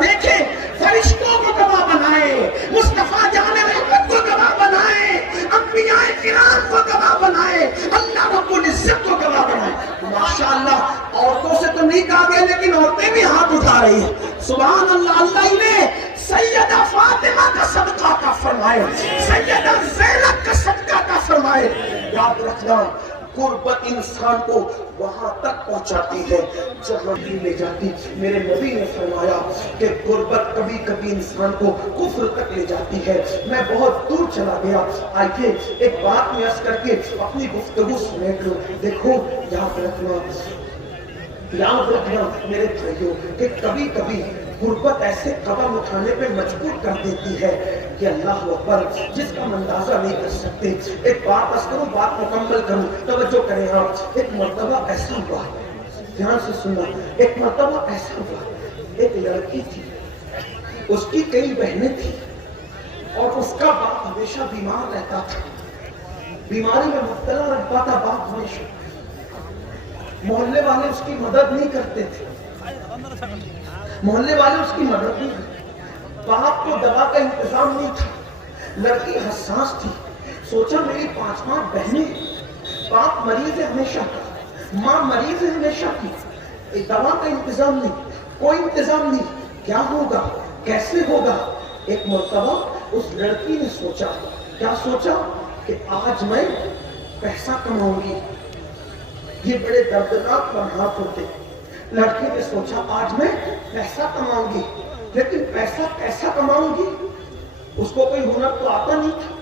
دیکھیں، فرشتوں کو گواہ بنائے، مصطفیٰ جان رحمت کو گواہ بنائے، انبیاء کرام کو گواہ بنائے، اللہ رب العزت کو گواہ بنائے۔ ماشاءاللہ عورتوں سے تو نہیں کہا گیا لیکن عورتیں بھی ہاتھ اٹھا رہی ہیں، سبحان اللہ۔ اللہ نے سیدہ فاطمہ کا صدقہ کا فرمائے، سیدہ زینب کا صدقہ کا فرمائے۔ یاد رکھنا، غربت انسان کو وہاں تک پہنچاتی ہے جہاں بھی لے جاتی۔ میرے نبی نے فرمایا کہ غربت کبھی کبھی انسان کو کفر تک لے جاتی ہے۔ میں بہت دور چلا گیا، آئیے ایک بات میں عرض کر کے اپنی گفتگو سمیٹ لوں۔ دیکھو، یاد رکھنا میرے بھائیوں کہ کبھی کبھی غربت ایسے قدم اٹھانے پہ مجبور کر دیتی ہے کہ اللہ اکبر، جس کا اندازہ نہیں کر سکتے۔ ایک بات عرض کروں، بات مکمل کروں، توجہ کریں آپ۔ ایک مرتبہ ایسا ہوا، دھیان سے سننا، ایک مرتبہ ایسا ہوا، ایک لڑکی تھی، اس کی کئی بہنیں تھیں اور اس کا باپ ہمیشہ بیمار رہتا تھا، بیماری میں مبتلا رہتا تھا باپ ہمیشہ۔ محلے والے اس کی مدد نہیں کرتے تھے، محلے والے اس کی مدد نہیں کرتے، باپ کو دوا کا انتظام نہیں تھا، لڑکی حساس تھی، سوچا میری 5 بہنیں، باپ مریض ہے ہمیشہ کا، ماں مریض ہے ہمیشہ کی، دوا کا انتظام نہیں، کوئی انتظام نہیں، کیا ہوگا، کیسے ہوگا؟ ایک مرتبہ اس لڑکی نے سوچا، کیا سوچا کہ آج میں پیسہ کماؤں گی۔ یہ بڑے دردناک لمحات ہوتے۔ لڑکی نے سوچا آج میں پیسہ کماؤں گی، لیکن پیسہ کیسا کماؤں گی؟ اس کو کوئی ہنر تو آتا نہیں تھا،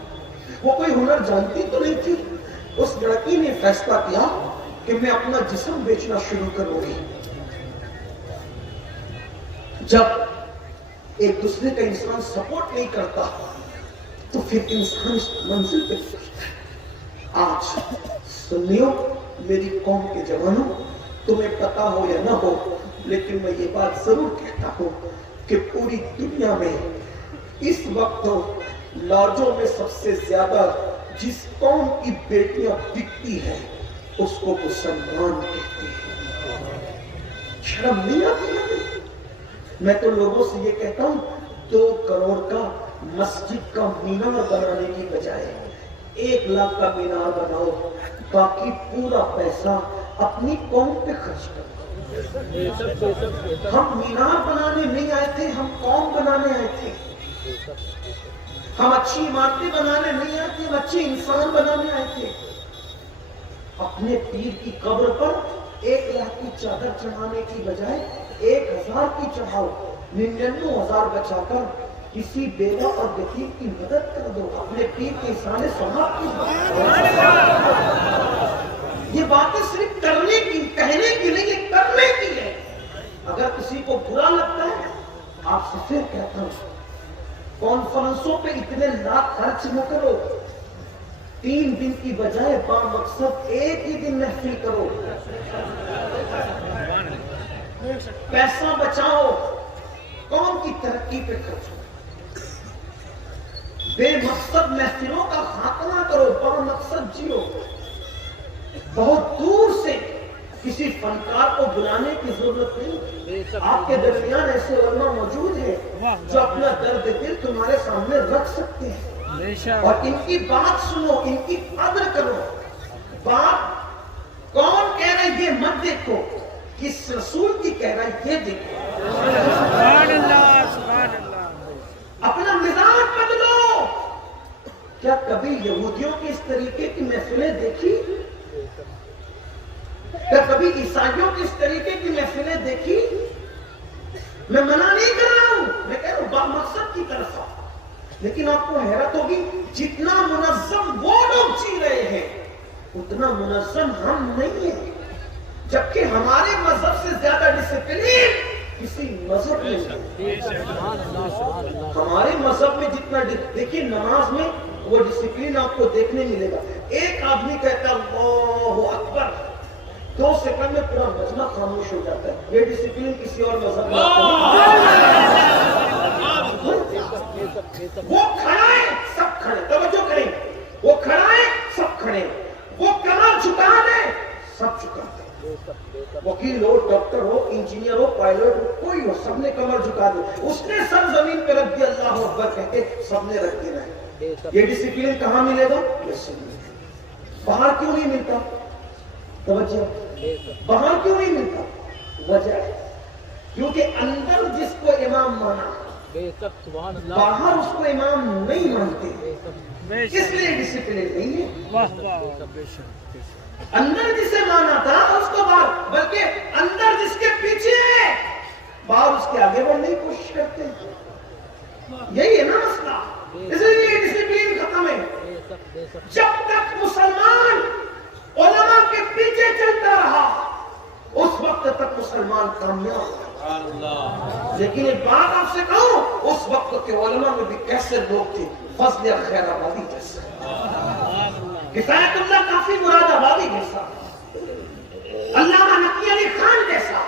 وہ کوئی ہنر جانتی تو نہیں تھی۔ اس لڑکی نے فیصلہ کیا کہ میں اپنا جسم بیچنا شروع کروں گی۔ جب ایک دوسرے کا انسان سپورٹ نہیں کرتا تو پھر انسان اس منزل پہ پہنچتا ہے۔ آج سنیو میری قوم کے جوانوں، تمہیں پتا ہو یا نہ ہو، لیکن میں یہ بات ضرور کہتا ہوں کہ پوری دنیا میں اس وقت لارجوں میں سب سے زیادہ جس قوم کی بیٹیاں بکتی ہیں اس کو مسلمان کہتے ہیں. شرم نہیں آتی ہے؟ میں تو لوگوں سے یہ کہتا ہوں 2 کروڑ کا مسجد کا مینار بنانے کی بجائے 1 لاکھ کا مینار بناؤ، باقی پورا پیسہ اپنی قوم پہ خرچ کرو. ہم مینار بنانے نہیں آئے تھے، ہم قوم بنانے آئے تھے. ہم اچھی عمارتیں بنانے نہیں آئے تھے، ہم اچھے انسان بنانے آئے تھے. اپنے پیر کی قبر پر 1 لاکھ کی چادر چڑھانے کی بجائے 1000 کی چڑھاؤ، 99,000 بچا کر کسی بیوہ اور یتیم کی مدد کر دو. اپنے پیر کے احسان ثواب کی. یہ باتیں صرف کرنے کی، کہنے کی نہیں، یہ کرنے کی ہے. اگر کسی کو برا لگتا ہے آپ سے پھر کہتا ہوں کانفرنسوں پہ اتنے لاکھ خرچ نہ کرو. 3 دن کی بجائے با مقصد 1 ہی دن محفل کرو. پیسہ بچاؤ، قوم کی ترقی پہ خرچ کرو. بے مقصد محفلوں کا خاتمہ کرو، با مقصد جیو. بہت دور سے کسی فنکار کو بلانے کی ضرورت نہیں. آپ کے درمیان ایسے علماء موجود ہیں جو اپنا درد دل تمہارے سامنے رکھ سکتے ہیں، اور ان کی بات سنو، ان کی قدر کرو. بات کون کہہ رہا ہے یہ مت دیکھو، کس رسول کی کہہ رہا ہے یہ دیکھو. سبحان اللہ، سبحان اللہ. اپنا مزاج بدلو. کیا کبھی یہودیوں کی اس طریقے کی محفلیں دیکھی؟ کیا کبھی عیسائیوں کی اس طریقے کی محفلیں دیکھی؟ میں منع نہیں کر رہا ہوں، میں کہہ رہا ہوں با مقصد کی طرف. لیکن آپ کو حیرت ہوگی جتنا منظم وہ لوگ جی رہے ہیں اتنا منظم ہم نہیں ہیں. جبکہ ہمارے مذہب سے زیادہ ڈسپلین کسی مذہب میں نہیں. ہمارے مذہب میں جتنا دیکھیے نماز میں وہ ڈسپلین آپ کو دیکھنے ملے گا. ایک آدمی کہتا اللہ اکبر، 2 سیکنڈ میں پورا مجمع خاموش ہو جاتا ہے. یہ ڈسپلین کسی اور مذہب میں وہ کھڑا ہے سب کھڑے، توجہ کریں، وہ کھڑا ہے سب کھڑے، وہ کمر جھکا دے سب جھکاتے ہیں. وکیل ہو، ڈاکٹر ہو، انجینئر ہو، پائلٹ ہو، کوئی ہو، سب نے کمر جھکا دے. اس نے سب زمین پہ رکھ دیا اللہ اکبر کہہ کے سب نے رکھ دینا ہے. یہ ڈسپلین کہاں ملے گا؟ باہر کیوں نہیں ملتا؟ توجہ، باہر کیوں نہیں ملتا؟ وجہ ہے کیونکہ اندر جس کو امام مانا باہر اس کو امام نہیں مانتے، اس لیے ڈسپلین نہیں ہے. اندر جسے مانا تھا اس کو باہر، بلکہ اندر جس کے پیچھے ہے باہر اس کے آگے بڑھنے کی کوشش کرتے ہیں. یہی ہے نا مسئلہ. اس لیے ڈسپلین ختم ہے. جب تک مسلمان علماء کے پیچھے چلتا رہا اس وقت تک مسلمان کامیاب. لیکن ایک بات آپ سے کہوں، اس وقت کے علماء میں بھی کیسے لوگ تھے، فضل خیر آبادی جیسے، کفایت اللہ کافی مراد آبادی جیسا، علامہ نقی علی خان جیسا،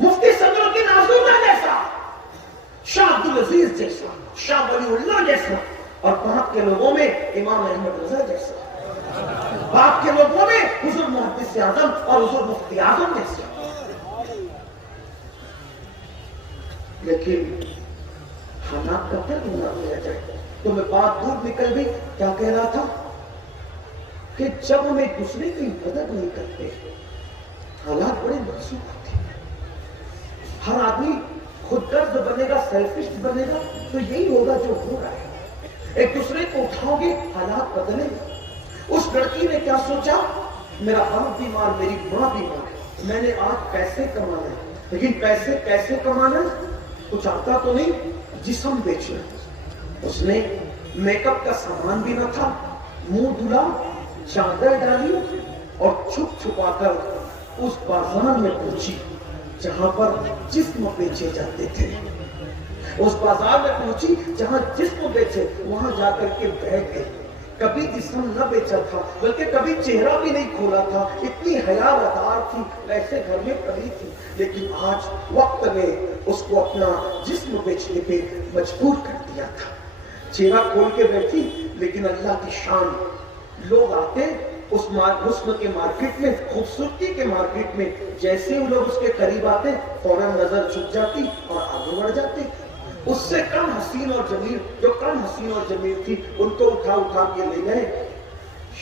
مفتی صدر الدین آزوزہ جیسا، شاہ عبدالعزیز جیسا، شاہ ولی اللہ جیسا، اور بعد کے لوگوں میں امام احمد رضا جیسا، بعد کے لوگوں میں حضور محدث اعظم اور حضور مفتی اعظم جیسا. لیکن حالات کا کیا نہ ہو جائے تو میں بات دور نکل گئی. کیا کہہ رہا تھا کہ جب ہم ایک دوسرے کی مدد نہیں کرتے حالات بڑے معصوم ہوتے ہیں. ہر آدمی خود غرض بنے گا، سیلفش بنے گا تو یہی ہوگا جو ہو رہا ہے. ایک دوسرے کو اٹھاؤ گے حالات بدلیں گے. اس لڑکی نے کیا سوچا، میرا باپ بیمار، میری ماں بیمار، میں نے آج پیسے کمانا ہے. لیکن پیسے کیسے کمانا ہے؟ کچھ آتا تو نہیں، جسم بیچنا. اس نے میک اپ کا سامان بھی نہ تھا، منہ دھلا، چادر ڈالی اور چھپ چھپا کر اس بازار میں پہنچی جہاں پر جسم بیچے جاتے تھے. اس بازار میں پہنچی جہاں جسم بیچے، وہاں جا کر کے بیٹھ گئی. کبھی جسم نہ بیچا تھا، بلکہ کبھی چہرہ بھی نہیں کھولا تھا، اتنی حیاء تھی، ایسے گھر میں پڑی تھی، لیکن آج وقت نے اس کو اپنا جسم بیچنے پہ مجبور کر دیا تھا۔ چہرہ کھول کے بیٹھی، لیکن اللہ کی شان، لوگ آتے اس حسن کے مارکیٹ میں، خوبصورتی کے مارکیٹ میں، جیسے ہی لوگ اس کے قریب آتے فوراً نظر جھک جاتی اور آگے بڑھ جاتے۔ اس سے کم حسین اور جمیل، جو کم حسین اور جمیل تھی، ان کو اٹھا کے لے گئے۔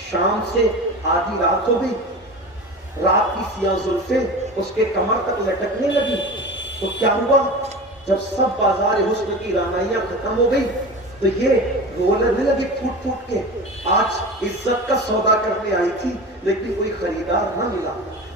شام سے آدھی رات ہو گئی، رات کی سیاہ زلفیں اس کے کمر تک لٹکنے لگی، تو کیا ہوا؟ جب سب بازار حسن کی رانائیاں ختم ہو گئی تو یہ رولنے لگی پھوٹ پھوٹ کے۔ آج عزت کا سودا کرنے آئی تھی، لیکن کوئی خریدار نہ ملا،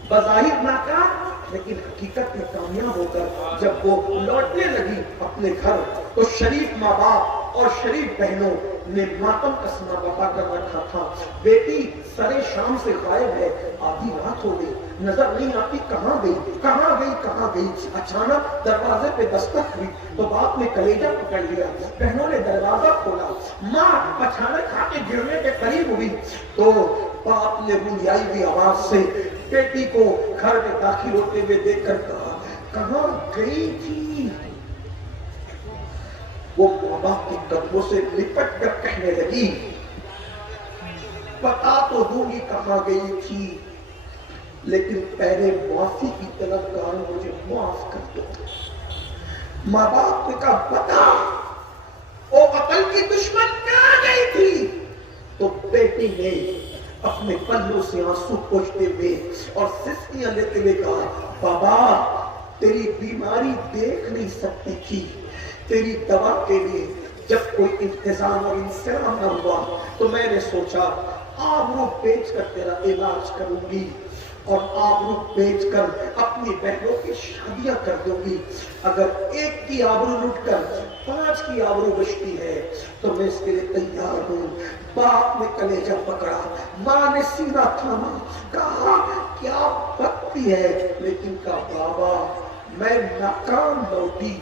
بظاہر ناکام لیکن حقیقت میں کامیاب ہو کر جب وہ لوٹنے لگی اپنے گھر، تو شریف ماں باپ اور شریف بہنوں نے ماتم کا سنا بپا کر رکھا تھا۔ بیٹی سرے شام سے غائب ہے، آدھی رات ہو گئی، نظر نہیں آتی کہاں گئی کہاں گئی کہاں گئی۔ اچانک دروازے پہ دستک ہوئی تو باپ نے کلیجہ پکڑ لیا، بہنوں نے دروازہ کھولا، ماں پچھانے کھا کے گرنے کے قریب ہوئی تو باپ نے گنجائی ہوئی آواز سے بیٹی کو گھر میں داخل ہوتے ہوئے دیکھ کر کہا، کہاں گئی تھی؟ وہ ماں باپ کے قدموں سے لپٹ کر کہنے لگی، بتا تو دوں گی کہاں گئی تھی، لیکن پہلے معافی کی طلبگار مجھے معاف کر دو۔ ماں باپ نے کہا، بتا وہ عقل کی دشمن کہاں گئی تھی؟ تو بیٹی نے اپنے پلوں سے آنسو پوچھتے ہوئے اور سسکیاں لیتے ہوئے کہا، بابا تیری بیماری دیکھ نہیں سکتی تھی، تیری دوا کے لیے جب کوئی انتظام اور انتظام نہ ہوا تو میں نے سوچا آبرو بیچ کر تیرا علاج کروں گی اور آبرو بیچ کر اپنی بہنوں کی شادیاں کر دوں گی۔ اگر ایک کی آبرو لٹ کر 5 کی آبرو بچتی ہے تو میں اس کے لیے تیار ہوں۔ باپ نے کلیجہ پکڑا، ماں نے سینہ تھاما، کہا کیا بکتی ہے، لیکن کہا بابا میں ناکام لوٹی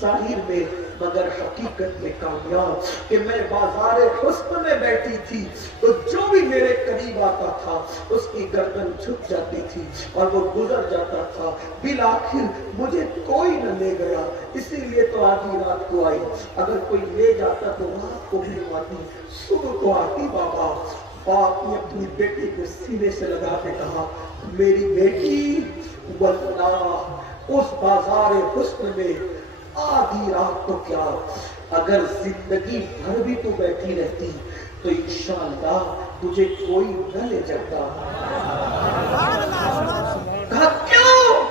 ظاہر میں مگر حقیقت میں کامیاب، کہ میں بازار حسن میں بیٹھی تھی تو جو بھی میرے قریب آتا تھا اس کی گردن جھک جاتی تھی اور وہ گزر جاتا تھا، بالآخر مجھے کوئی نہ لے گیا، اسی لیے تو آدھی رات کو آئی، اگر کوئی لے جاتا تو رات کو بھی آتی، صبح کو آتی۔ بابا باپ نے اپنی بیٹی کو سینے سے لگا کے کہا، میری بیٹی واللہ اس بازار حسن میں آدھی رات تو کیا، اگر زندگی بھر بھی تو بیٹھی رہتی تو انشاءاللہ تجھے کوئی نہ لے جاتا۔ کہا کیوں؟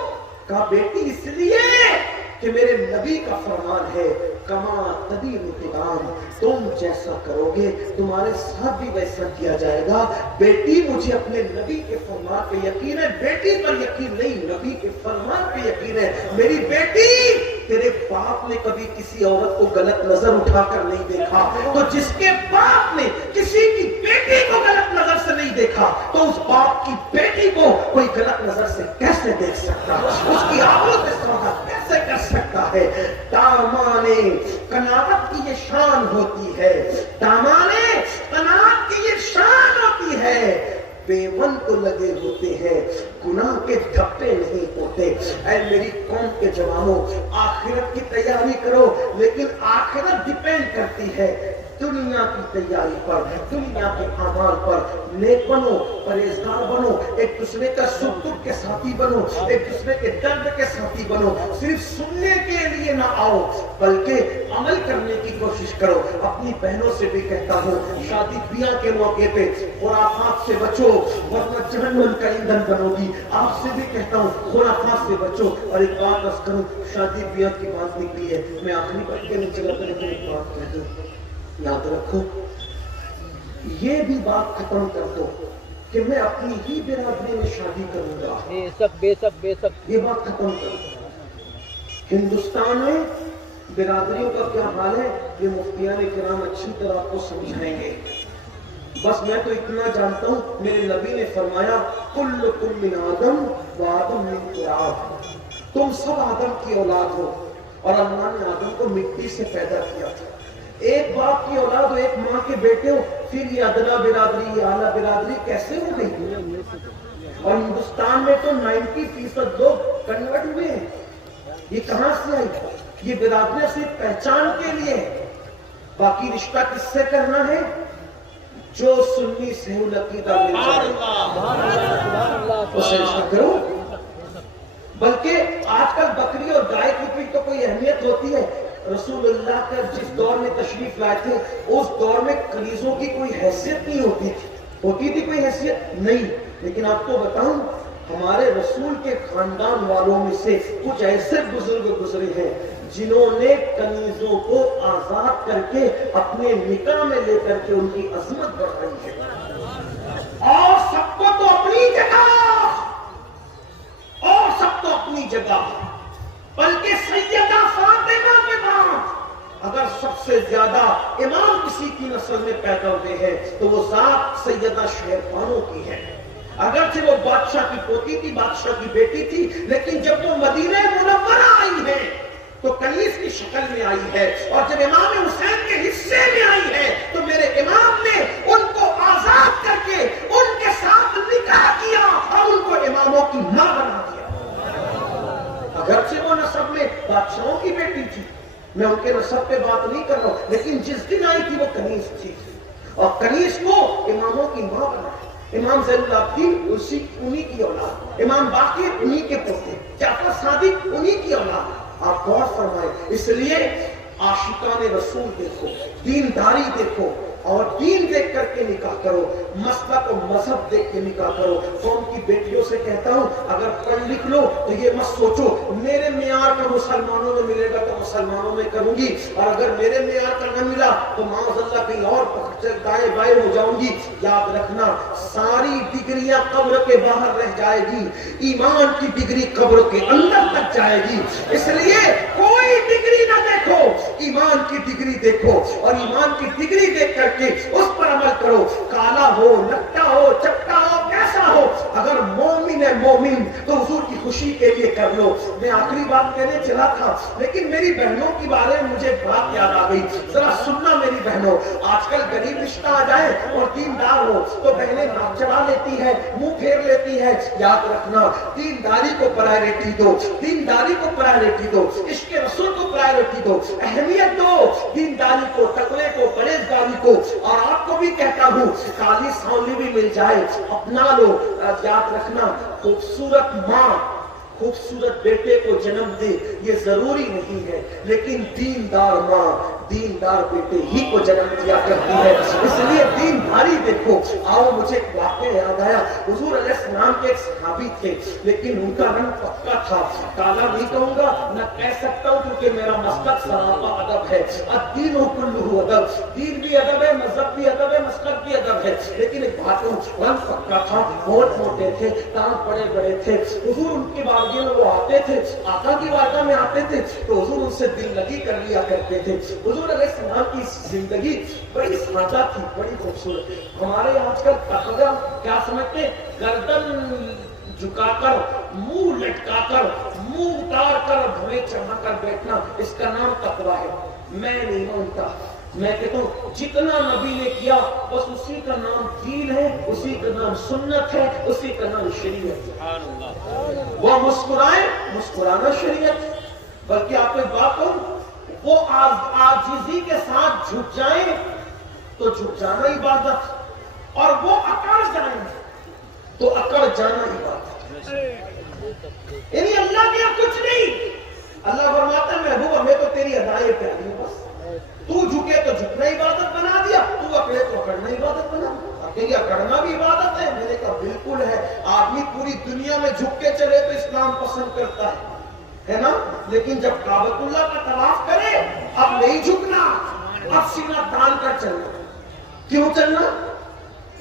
کہا بیٹی اس لیے کہ میرے نبی کا فرمان ہے، کما تدین تدان، تم جیسا کرو گے تمہارے ساتھ بھی ویسا کیا جائے گا۔ بیٹی مجھے اپنے نبی کے فرمان پہ یقین ہے، بیٹی پر یقین نہیں، نبی کے فرمان پہ یقین ہے۔ میری بیٹی تیرے باپ نے کبھی کسی عورت کو غلط نظر اٹھا کر نہیں دیکھا، تو جس کے باپ نے کسی کی بیٹی کو غلط نظر سے نہیں دیکھا تو اس باپ کی بیٹی کو کوئی غلط نظر سے کیسے دیکھ سکتا، اس کی آبرو سے سودا کیسے کر سکتا ہے؟ دامانے قناعت کی یہ شان ہوتی ہے، دامانے قناعت کی یہ شان ہوتی ہے، بیون تو لگے ہوتے ہیں گناہ کے دھپے نہیں ہوتے۔ اے میری قوم کے جوانوں، آخرت کی تیاری کرو، لیکن آخرت ڈیپینڈ کرتی ہے دنیا کی تیاری پر، دنیا کے اعمال پر۔ نیک بنو، پرہیزگار بنو، ایک دوسرے کا سکھ دکھ کے ساتھی بنو، ایک دوسرے کے درد کے ساتھی بنو۔ صرف سننے کے لیے نہ آؤ بلکہ عمل کرنے کی کوشش کرو۔ اپنی بہنوں سے بھی کہتا ہوں، شادی بیاہ کے موقع پہ خرافات سے بچو ورنہ جہنم کا ایندھن بنو گی۔ آپ سے بھی کہتا ہوں خرافات سے بچو۔ اور ایک بات عرض کروں، شادی بیاہ کی بات نکلی ہے، میں آخری بات کے نیچے لگا لیکن ایک بات کہہ دوں، یاد رکھو، یہ بھی بات ختم کر دو کہ میں اپنی ہی برادری میں شادی کروں گا، بے شک یہ بات ختم کر دو۔ ہندوستان میں برادریوں کا کیا حال ہے یہ مفتیان کرام اچھی طرح آپ کو سمجھائیں گے۔ بس میں تو اتنا جانتا ہوں، میرے نبی نے فرمایا کلکم من آدم و آدم من تراب، تم سب آدم کی اولاد ہو اور اللہ نے آدم کو مٹی سے پیدا کیا تھا۔ ایک باپ کی اولاد ہو، ایک ماں کے بیٹے ہو، پھر یہ ادنا برادری یہ اعلیٰ برادری کیسے ہو گئی؟ اور ہندوستان میں تو 90% لوگ کنورٹ ہوئے ہیں. یہ کہاں سے آئی؟ یہ برادریاں صرف پہچان کے لیے، باقی رشتہ کس سے کرنا ہے؟ جو سنی سے عقیدہ مل جائے اسے رشتہ کرو. بلکہ آج کل بکری اور گائے کی بھی تو کوئی اہمیت ہوتی ہے. رسول اللہ کا جس دور میں تشریف لائے تھے اس دور میں کنیزوں کی کوئی حیثیت نہیں ہوتی تھی. ہوتی تھی کوئی حیثیت نہیں. لیکن آپ کو بتاؤں ہمارے رسول کے خاندان والوں میں سے کچھ ایسے بزرگ گزرے ہیں جنہوں نے کنیزوں کو آزاد کر کے اپنے نکاح میں لے کر کے ان کی عظمت بڑھائی ہے. اور سب کو تو اپنی جگہ، اور سب تو اپنی جگہ، بلکہ سیدہ فاطمہ کے بعد اگر سب سے زیادہ امام کسی کی نسل میں پیدا ہوئے ہیں تو وہ ذات سیدہ شہربانو کی ہے. اگرچہ وہ بادشاہ کی پوتی تھی، بادشاہ کی بیٹی تھی، لیکن جب وہ مدینہ منورہ آئی ہے تو کنیز کی شکل میں آئی ہے. اور جب امام حسین کے حصے میں آئی ہے تو میرے امام نے ان کو آزاد کر کے ان کے ساتھ نکاح کیا اور ان کو اماموں کی ماں بنا دیا. اگرچہ وہ نسب میں بادشاہوں کی بیٹی تھی، میں ان کے نسب پہ بات نہیں کر رہا ہوں، لیکن جس دن آئی تھی وہ کنیز تھی اور کنیز کو اماموں کی ماں بنا. امام زین العابدین انہی کی اولاد، امام باقر انہی کے پوتے، جعفر صادق انہی کی اولاد. آپ غور فرمائیں. اس لیے عاشقان رسول دیکھو، دینداری دیکھو اور دین دیکھ کر کے نکاح کرو، مسلک و مذہب دیکھ کے نکاح کرو. قوم کی بیٹیوں سے کہتا ہوں اگر پڑھ لکھ لو تو یہ مت سوچو میرے معیار کا مسلمانوں میں ملے گا تو مسلمانوں میں کروں گی، اور اگر میرے معیار کا نہ ملا تو معاذ اللہ کہیں اور دائیں بائیں ہو جاؤں گی. یاد رکھنا ساری ڈگریاں قبر کے باہر رہ جائے گی، ایمان کی ڈگری قبر کے اندر تک جائے گی. اس لیے کوئی ڈگری نہ دیکھو، ایمان کی ڈگری دیکھو اور ایمان کی ڈگری دیکھ کر کے اس پر عمل کرو. کالا ہو، لٹا ہو، چپٹا ہو، کیسا ہو، اگر مومن ہے مومن تو حضور کی خوشی کے لیے کر لو. میں آخری بات کہنے چلا تھا لیکن میری بہنوں کے بارے میں مجھے بات یاد آ گئی. ذرا سننا میری بہنوں، آج کل غریب رشتہ آ جائے اور دیندار ہو تو بہنیں ناک چڑھا لیتی ہے، منہ پھیر لیتی ہے. یاد رکھنا دینداری کو پرائرٹی دو، دینداری کو پرائرٹی دو، عشق رسول کو پرائرٹی دو، اہمیت دو دینداری کو، تقوی کو، پرہیزگاری کو. اور آپ کو بھی کہتا ہوں کالی سانولی بھی مل جائے اپنا لو. یاد رکھنا خوبصورت ماں خوبصورت بیٹے کو جنم دے یہ ضروری نہیں ہے، لیکن دیندار ماں دیندار بیٹے ہی کو جنم دیا کرتی ہے. اس لیے دینداری دیکھو. آؤ مجھے ایک واقعہ یاد آیا. حضور علیہ السلام کے ایک صحابی تھے لیکن ان کا رنگ پکا تھا. کالا نہیں کہوں گا، نہ کہہ سکتا ہوں کیونکہ میرا مسلک سراپا ادب ہے. الدین کلہ ادب، دین بھی ادب ہے، مذہب بھی ادب ہے، مسلک بھی ادب ہے. لیکن ایک بات رنگ پکا تھا، بہت موٹے تھے، کان بڑے بڑے تھے. حضور ان کی بارگاہ میں وہ آتے تھے، آقا کی بارگاہ میں آتے تھے تو حضور ان سے دل لگی کر لیا کرتے تھے. حضور علیہ السلام کی زندگی بڑی سادہ تھی، بڑی خوبصورت. ہمارے آج کل تقوی کیا سمجھتے ہیں؟ گردن جھکا کر، منہ لٹکا کر، منہ اتار کر، بھویں چڑھا کر بیٹھنا، اس کا نام تقوی ہے. میں نہیں مانتا. میں کہتا ہوں جتنا نبی نے کیا بس اسی کا نام دین ہے، اسی کا نام سنت ہے، اسی کا نام شریعت ہے. وہ مسکرائیں، مسکرانا شریعت. بلکہ آپ ایک بات کہوں، وہ عاجزی کے ساتھ جھک جائیں تو جھک جانا عبادت، اور وہ اکڑ جائیں تو اکڑ جانا عبادت. یعنی اللہ کیا کچھ نہیں. اللہ فرماتا ہے محبوب ہمیں تو تیری ادائیں پیاری ہیں، بس تو جھکے تو جھکنا عبادت بنا دیا، تو اکڑے تو اکڑنا عبادت بنا دیا. کہ اکڑنا بھی عبادت ہے. میں نے کہا بالکل ہے. آدمی پوری دنیا میں جھک کے چلے تو اسلام پسند کرتا ہے نا، لیکن جب کعبۃ اللہ کا طواف کرے اب نہیں جھکنا، اب سینہ تان کر چلنا. کیوں چلنا؟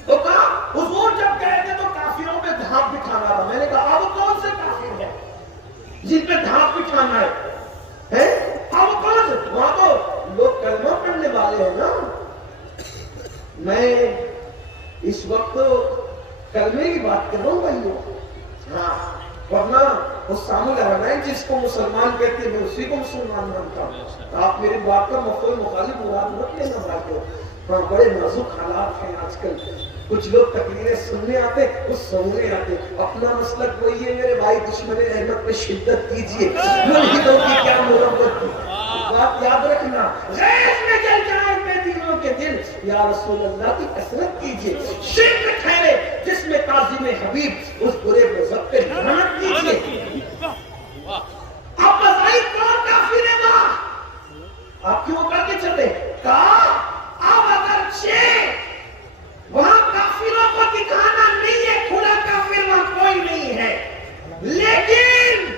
تو کہا حضور جب گئے تھے تو کافروں پہ دھاپ بٹھانا تھا. میں نے کہا اب کون سے کافر ہیں جن پہ دھاپ بٹھانا ہے؟ اب کون سے؟ وہاں تو لوگ کلمہ پڑھنے والے ہیں نا. میں اس وقت کلمے کی بات کر رہا ہوں بھائیو. ہاں، ورنہ حسام الحرمین جس کو مسلمان کہتے ہیں میں اسی کو مسلمان مانتا ہوں. آپ میری بات کا مفہوم مخالف مراد مت لینا بھائیو. ہاں بڑے نازک حالات ہیں آج کل. کچھ لوگ تقریریں سننے آتے, کچھ سننے آتے. اپنا مسلک وہی ہے میرے بھائی, دشمن رحمت پہ شدت کیجیے, ملحدوں کی کیا مرمت کی. بات یاد رکھنا, غیظ میں جل جائیں بے دینوں کے دل, یا رسول اللہ کی کثرت کیجیے. شرک ٹھہرے جس میں تعظیم حبیب, اس برے مذہب پہ لعنت کیجیے. آپ بتائیے کون کافر ہے وہاں؟ آپ کیوں کر کے چلے؟ کہا اب اگرچہ وہاں کافروں کو دکھانا نہیں ہے, کھلا کافر وہاں کوئی نہیں ہے, لیکن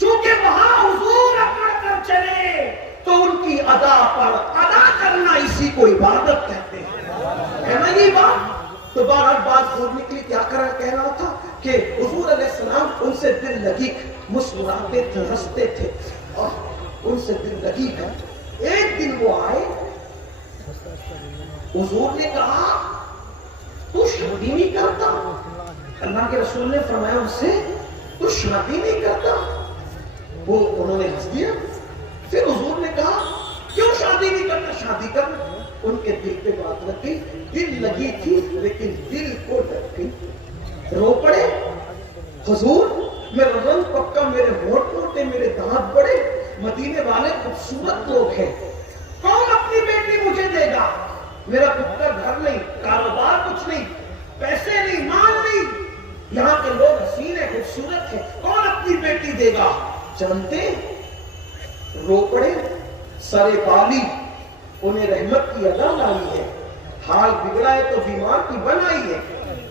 چونکہ وہاں حضور اپڑ کر چلے تو ان کی ادا پر ادا کرنا اسی کو عبادت کہتے ہیں. ہے نا یہ بات؟ تو بہرحال بات بولنے کے لیے کیا کہہ رہا تھا کہ حضور علیہ السلام ان سے دل لگی, مسکراتے تھے, ہنستے تھے, اور ان سے دل لگی ہے. ایک دن وہ آئے, حضور نے کہا تو شادی نہیں کرتا؟ اللہ کے رسول نے فرمایا ان سے تو شادی نہیں کرتا؟ وہ انہوں نے ہنس دیا. پھر حضور نے کہا کیوں شادی نہیں کرتا؟ شادی کرنا. ان کے دل پہ بات رکھی, دل لگی تھی لیکن دل کو ڈر گئی, رو پڑے. حضور میرا رنگ پکا, میرے ہونٹ موٹے, میرے دانت بڑے, مدینے والے خوبصورت لوگ ہیں, کون اپنی بیٹی مجھے دے گا؟ میرا خود کا گھر نہیں, کاروبار کچھ نہیں, پیسے نہیں, مال نہیں, یہاں کے لوگ حسین ہیں, خوبصورت ہیں, کون اپنی بیٹی دے گا؟ جانتے رو پڑے, سر بالی, انہیں رحمت کی ادا لائی ہے. حال بگڑا ہے تو بیمار کی بنائی ہے,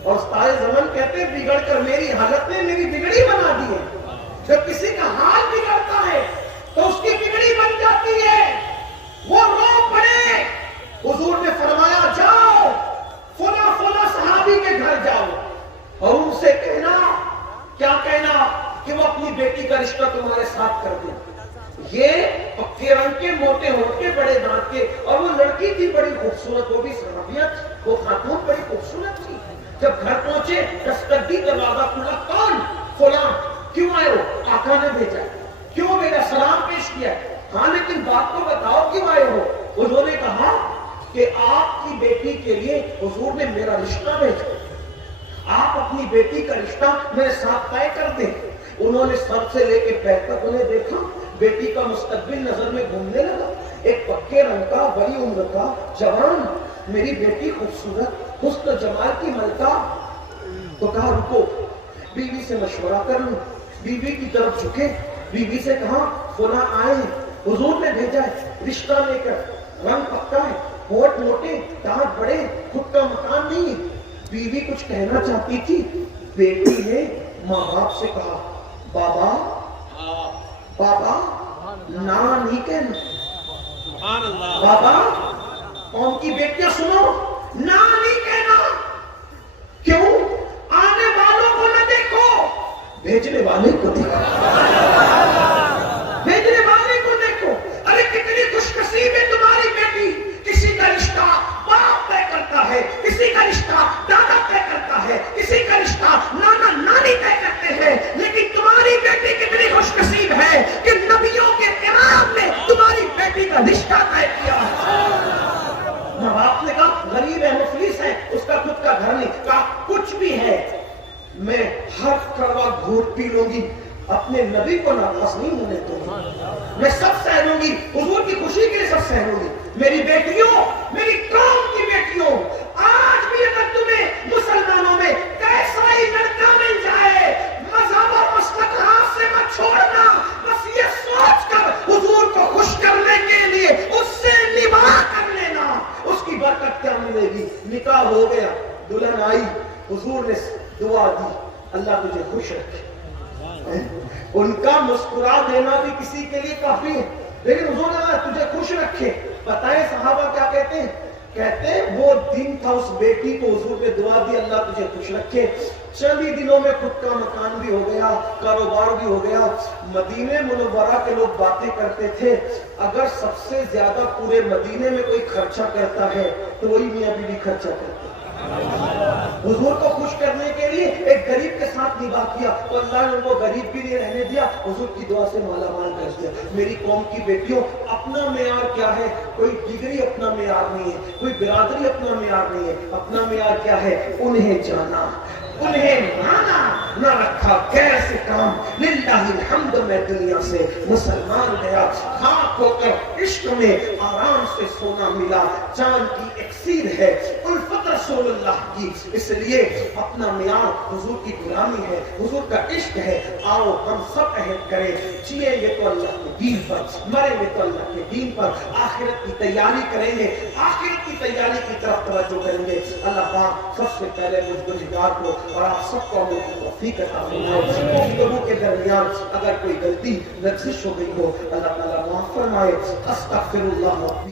اور استاد زمن کہتے ہیں بگڑ کر میری حالت نے میری بگڑی بنا دی ہے. جب کسی کا حال بگڑتا ہے تو اس کی بگڑی بن جاتی ہے. وہ رو پڑے. حضور نے فرمایا جاؤ فلاں فلاں صحابی کے گھر جاؤ اور ان سے کہنا, کیا کہنا, کہ وہ اپنی بیٹی کا رشتہ تمہارے ساتھ کر دیں. یہ پکے رنگ کے, موٹے ہونٹ کے, بڑے دانت کے, اور وہ لڑکی تھی بڑی خوبصورت, وہ بھی صحابیہ, وہ خاتون بڑی خوبصورت تھی. جب گھر پہنچے دستک دی, دروازہ کھلا, کون؟ فلاں. کیوں آئے ہو؟ آقا نے بھیجا. کیوں میرا سلام پیش کیا؟ ہاں لیکن بات کو بتاؤ کیوں آئے ہو؟ انہوں نے کہا کہ آپ کی بیٹی کے لیے حضور نے میرا رشتہ بھیجا, آپ اپنی بیٹی کا رشتہ میرے ساتھ طے کر دیں. انہوں نے سر سے لے کے پیر تک انہیں دیکھا, بیٹی کا مستقبل نظر میں گھومنے لگا. ایک پکے رنگ کا, بڑی عمر کا جوان, میری بیٹی خوبصورت, حسن جمال کی ملکہ. تو کہا رکو, بیوی سے مشورہ کر لوں. بیوی کی طرف جھکے, بیوی سے کہا فلاں آئے, حضور نے بھیجا ہے رشتہ لے کر, رنگ پکا ہے, ہونٹ موٹے, دانت بڑے, خود کا مکان نہیں. بیوی کچھ کہنا چاہتی تھی, بیٹی نے ماں باپ سے کہا بابا بابا نا نہیں کہنا. بابا, قوم کی بیٹیاں سنو, نا نہیں کہنا. کیوں؟ آنے والوں کو نہ دیکھو, بھیجنے والے کو دیکھو. بھیجنے والے کو دیکھو. ارے کتنی خوش نصیب ہے تمہاری بیٹی. کسی کا رشتہ باپ طے کرتا ہے, کسی کا رشتہ دادا طے کرتا ہے, کسی کا رشتہ نانا نانی طے کرتے ہیں, لیکن تمہاری بیٹی کتنی خوش نصیب ہے کہ نبیوں کے کرام نے تمہاری بیٹی کا رشتہ طے کیا. ماں باپ نے کہا غریب ہے, مفلس ہے, اس کا خود کا گھر نہیں. کہا کچھ بھی ہے, میں ہر کڑوا گھونٹ پی لوں گی, اپنے نبی کو ناراض نہیں ہونے دوں گی. میں سب سہ لوں گی, حضور کی خوشی کے لیے سب سہ لوں گی. میری بیٹیوں, میری قوم کی بیٹیوں, آج بھی اگر تمہیں مسلمانوں میں کیسا ہی لڑکا مل جائے, مذہب اور مسلک ہاتھ سے مت چھوڑنا. بس یہ سوچ کر حضور کو خوش کرنے کے لیے اس سے نباہ کر لینا, اس کی برکت کیا ملے گی. نکاح ہو گیا, دلہن آئی, حضور نے دعا دی, اللہ تجھے خوش رکھے. ان کا مسکرا دینا بھی کسی کے لیے کافی ہے, لیکن حضور نے تجھے خوش رکھے. بتائیں صحابہ کیا کہتے ہیں؟ کہتے ہیں وہ دن تھا, اس بیٹی کو حضور نے دعا دی اللہ تجھے خوش رکھے. چند ہی دنوں میں خود کا مکان بھی ہو گیا، کاروبار بھی ہو گیا۔ مدینے منورہ کے لوگ باتیں کرتے تھے اگر سب سے زیادہ پورے مدینے میں کوئی خرچہ کرتا ہے تو وہی میاں بیوی خرچہ کرتے ہیں۔ حضور کو خوش کرنے کے لیے ایک غریب کے ساتھ نباہ کیا تو اللہ نے وہ غریب بھی نہیں رہنے دیا، حضور کی دعا سے مالا مال کر دیا۔ میری قوم کی بیٹیوں، اپنا معیار کیا ہے؟ کوئی ڈگری اپنا معیار نہیں ہے، کوئی برادری اپنا معیار نہیں ہے۔ اپنا معیار کیا ہے؟ انہیں جانا، انہیں مانا، نہ رکھا غیر سے کام۔ للہ الحمد، میں دنیا سے مسلمان گیا، خاک ہو کر عشق میں آرام سے سونا ملا۔ جان کی ایکسیر ہے الفت رسول اللہ کی، اس لیے اپنا معیار حضور کی غلامی ہے، حضور کا عشق ہے۔ آؤ ہم سب عہد کریں، جیئیں گے تو اللہ کے دین پر، مریں گے تو اللہ کے دین پر، آخرت کی تیاری کریں گے، آخرت کی تیاری کی طرف توجہ کریں گے۔ اللہ پاک سب سے پہلے مجھ گنہگار کو اور آپ سب کو عمل کی توفیق عطا فرمائے۔ گفتگو کے درمیان اگر کوئی غلطی لغزش ہو گئی ہو، اللہ تعالیٰ معاف فرمائے۔ استغفر اللہ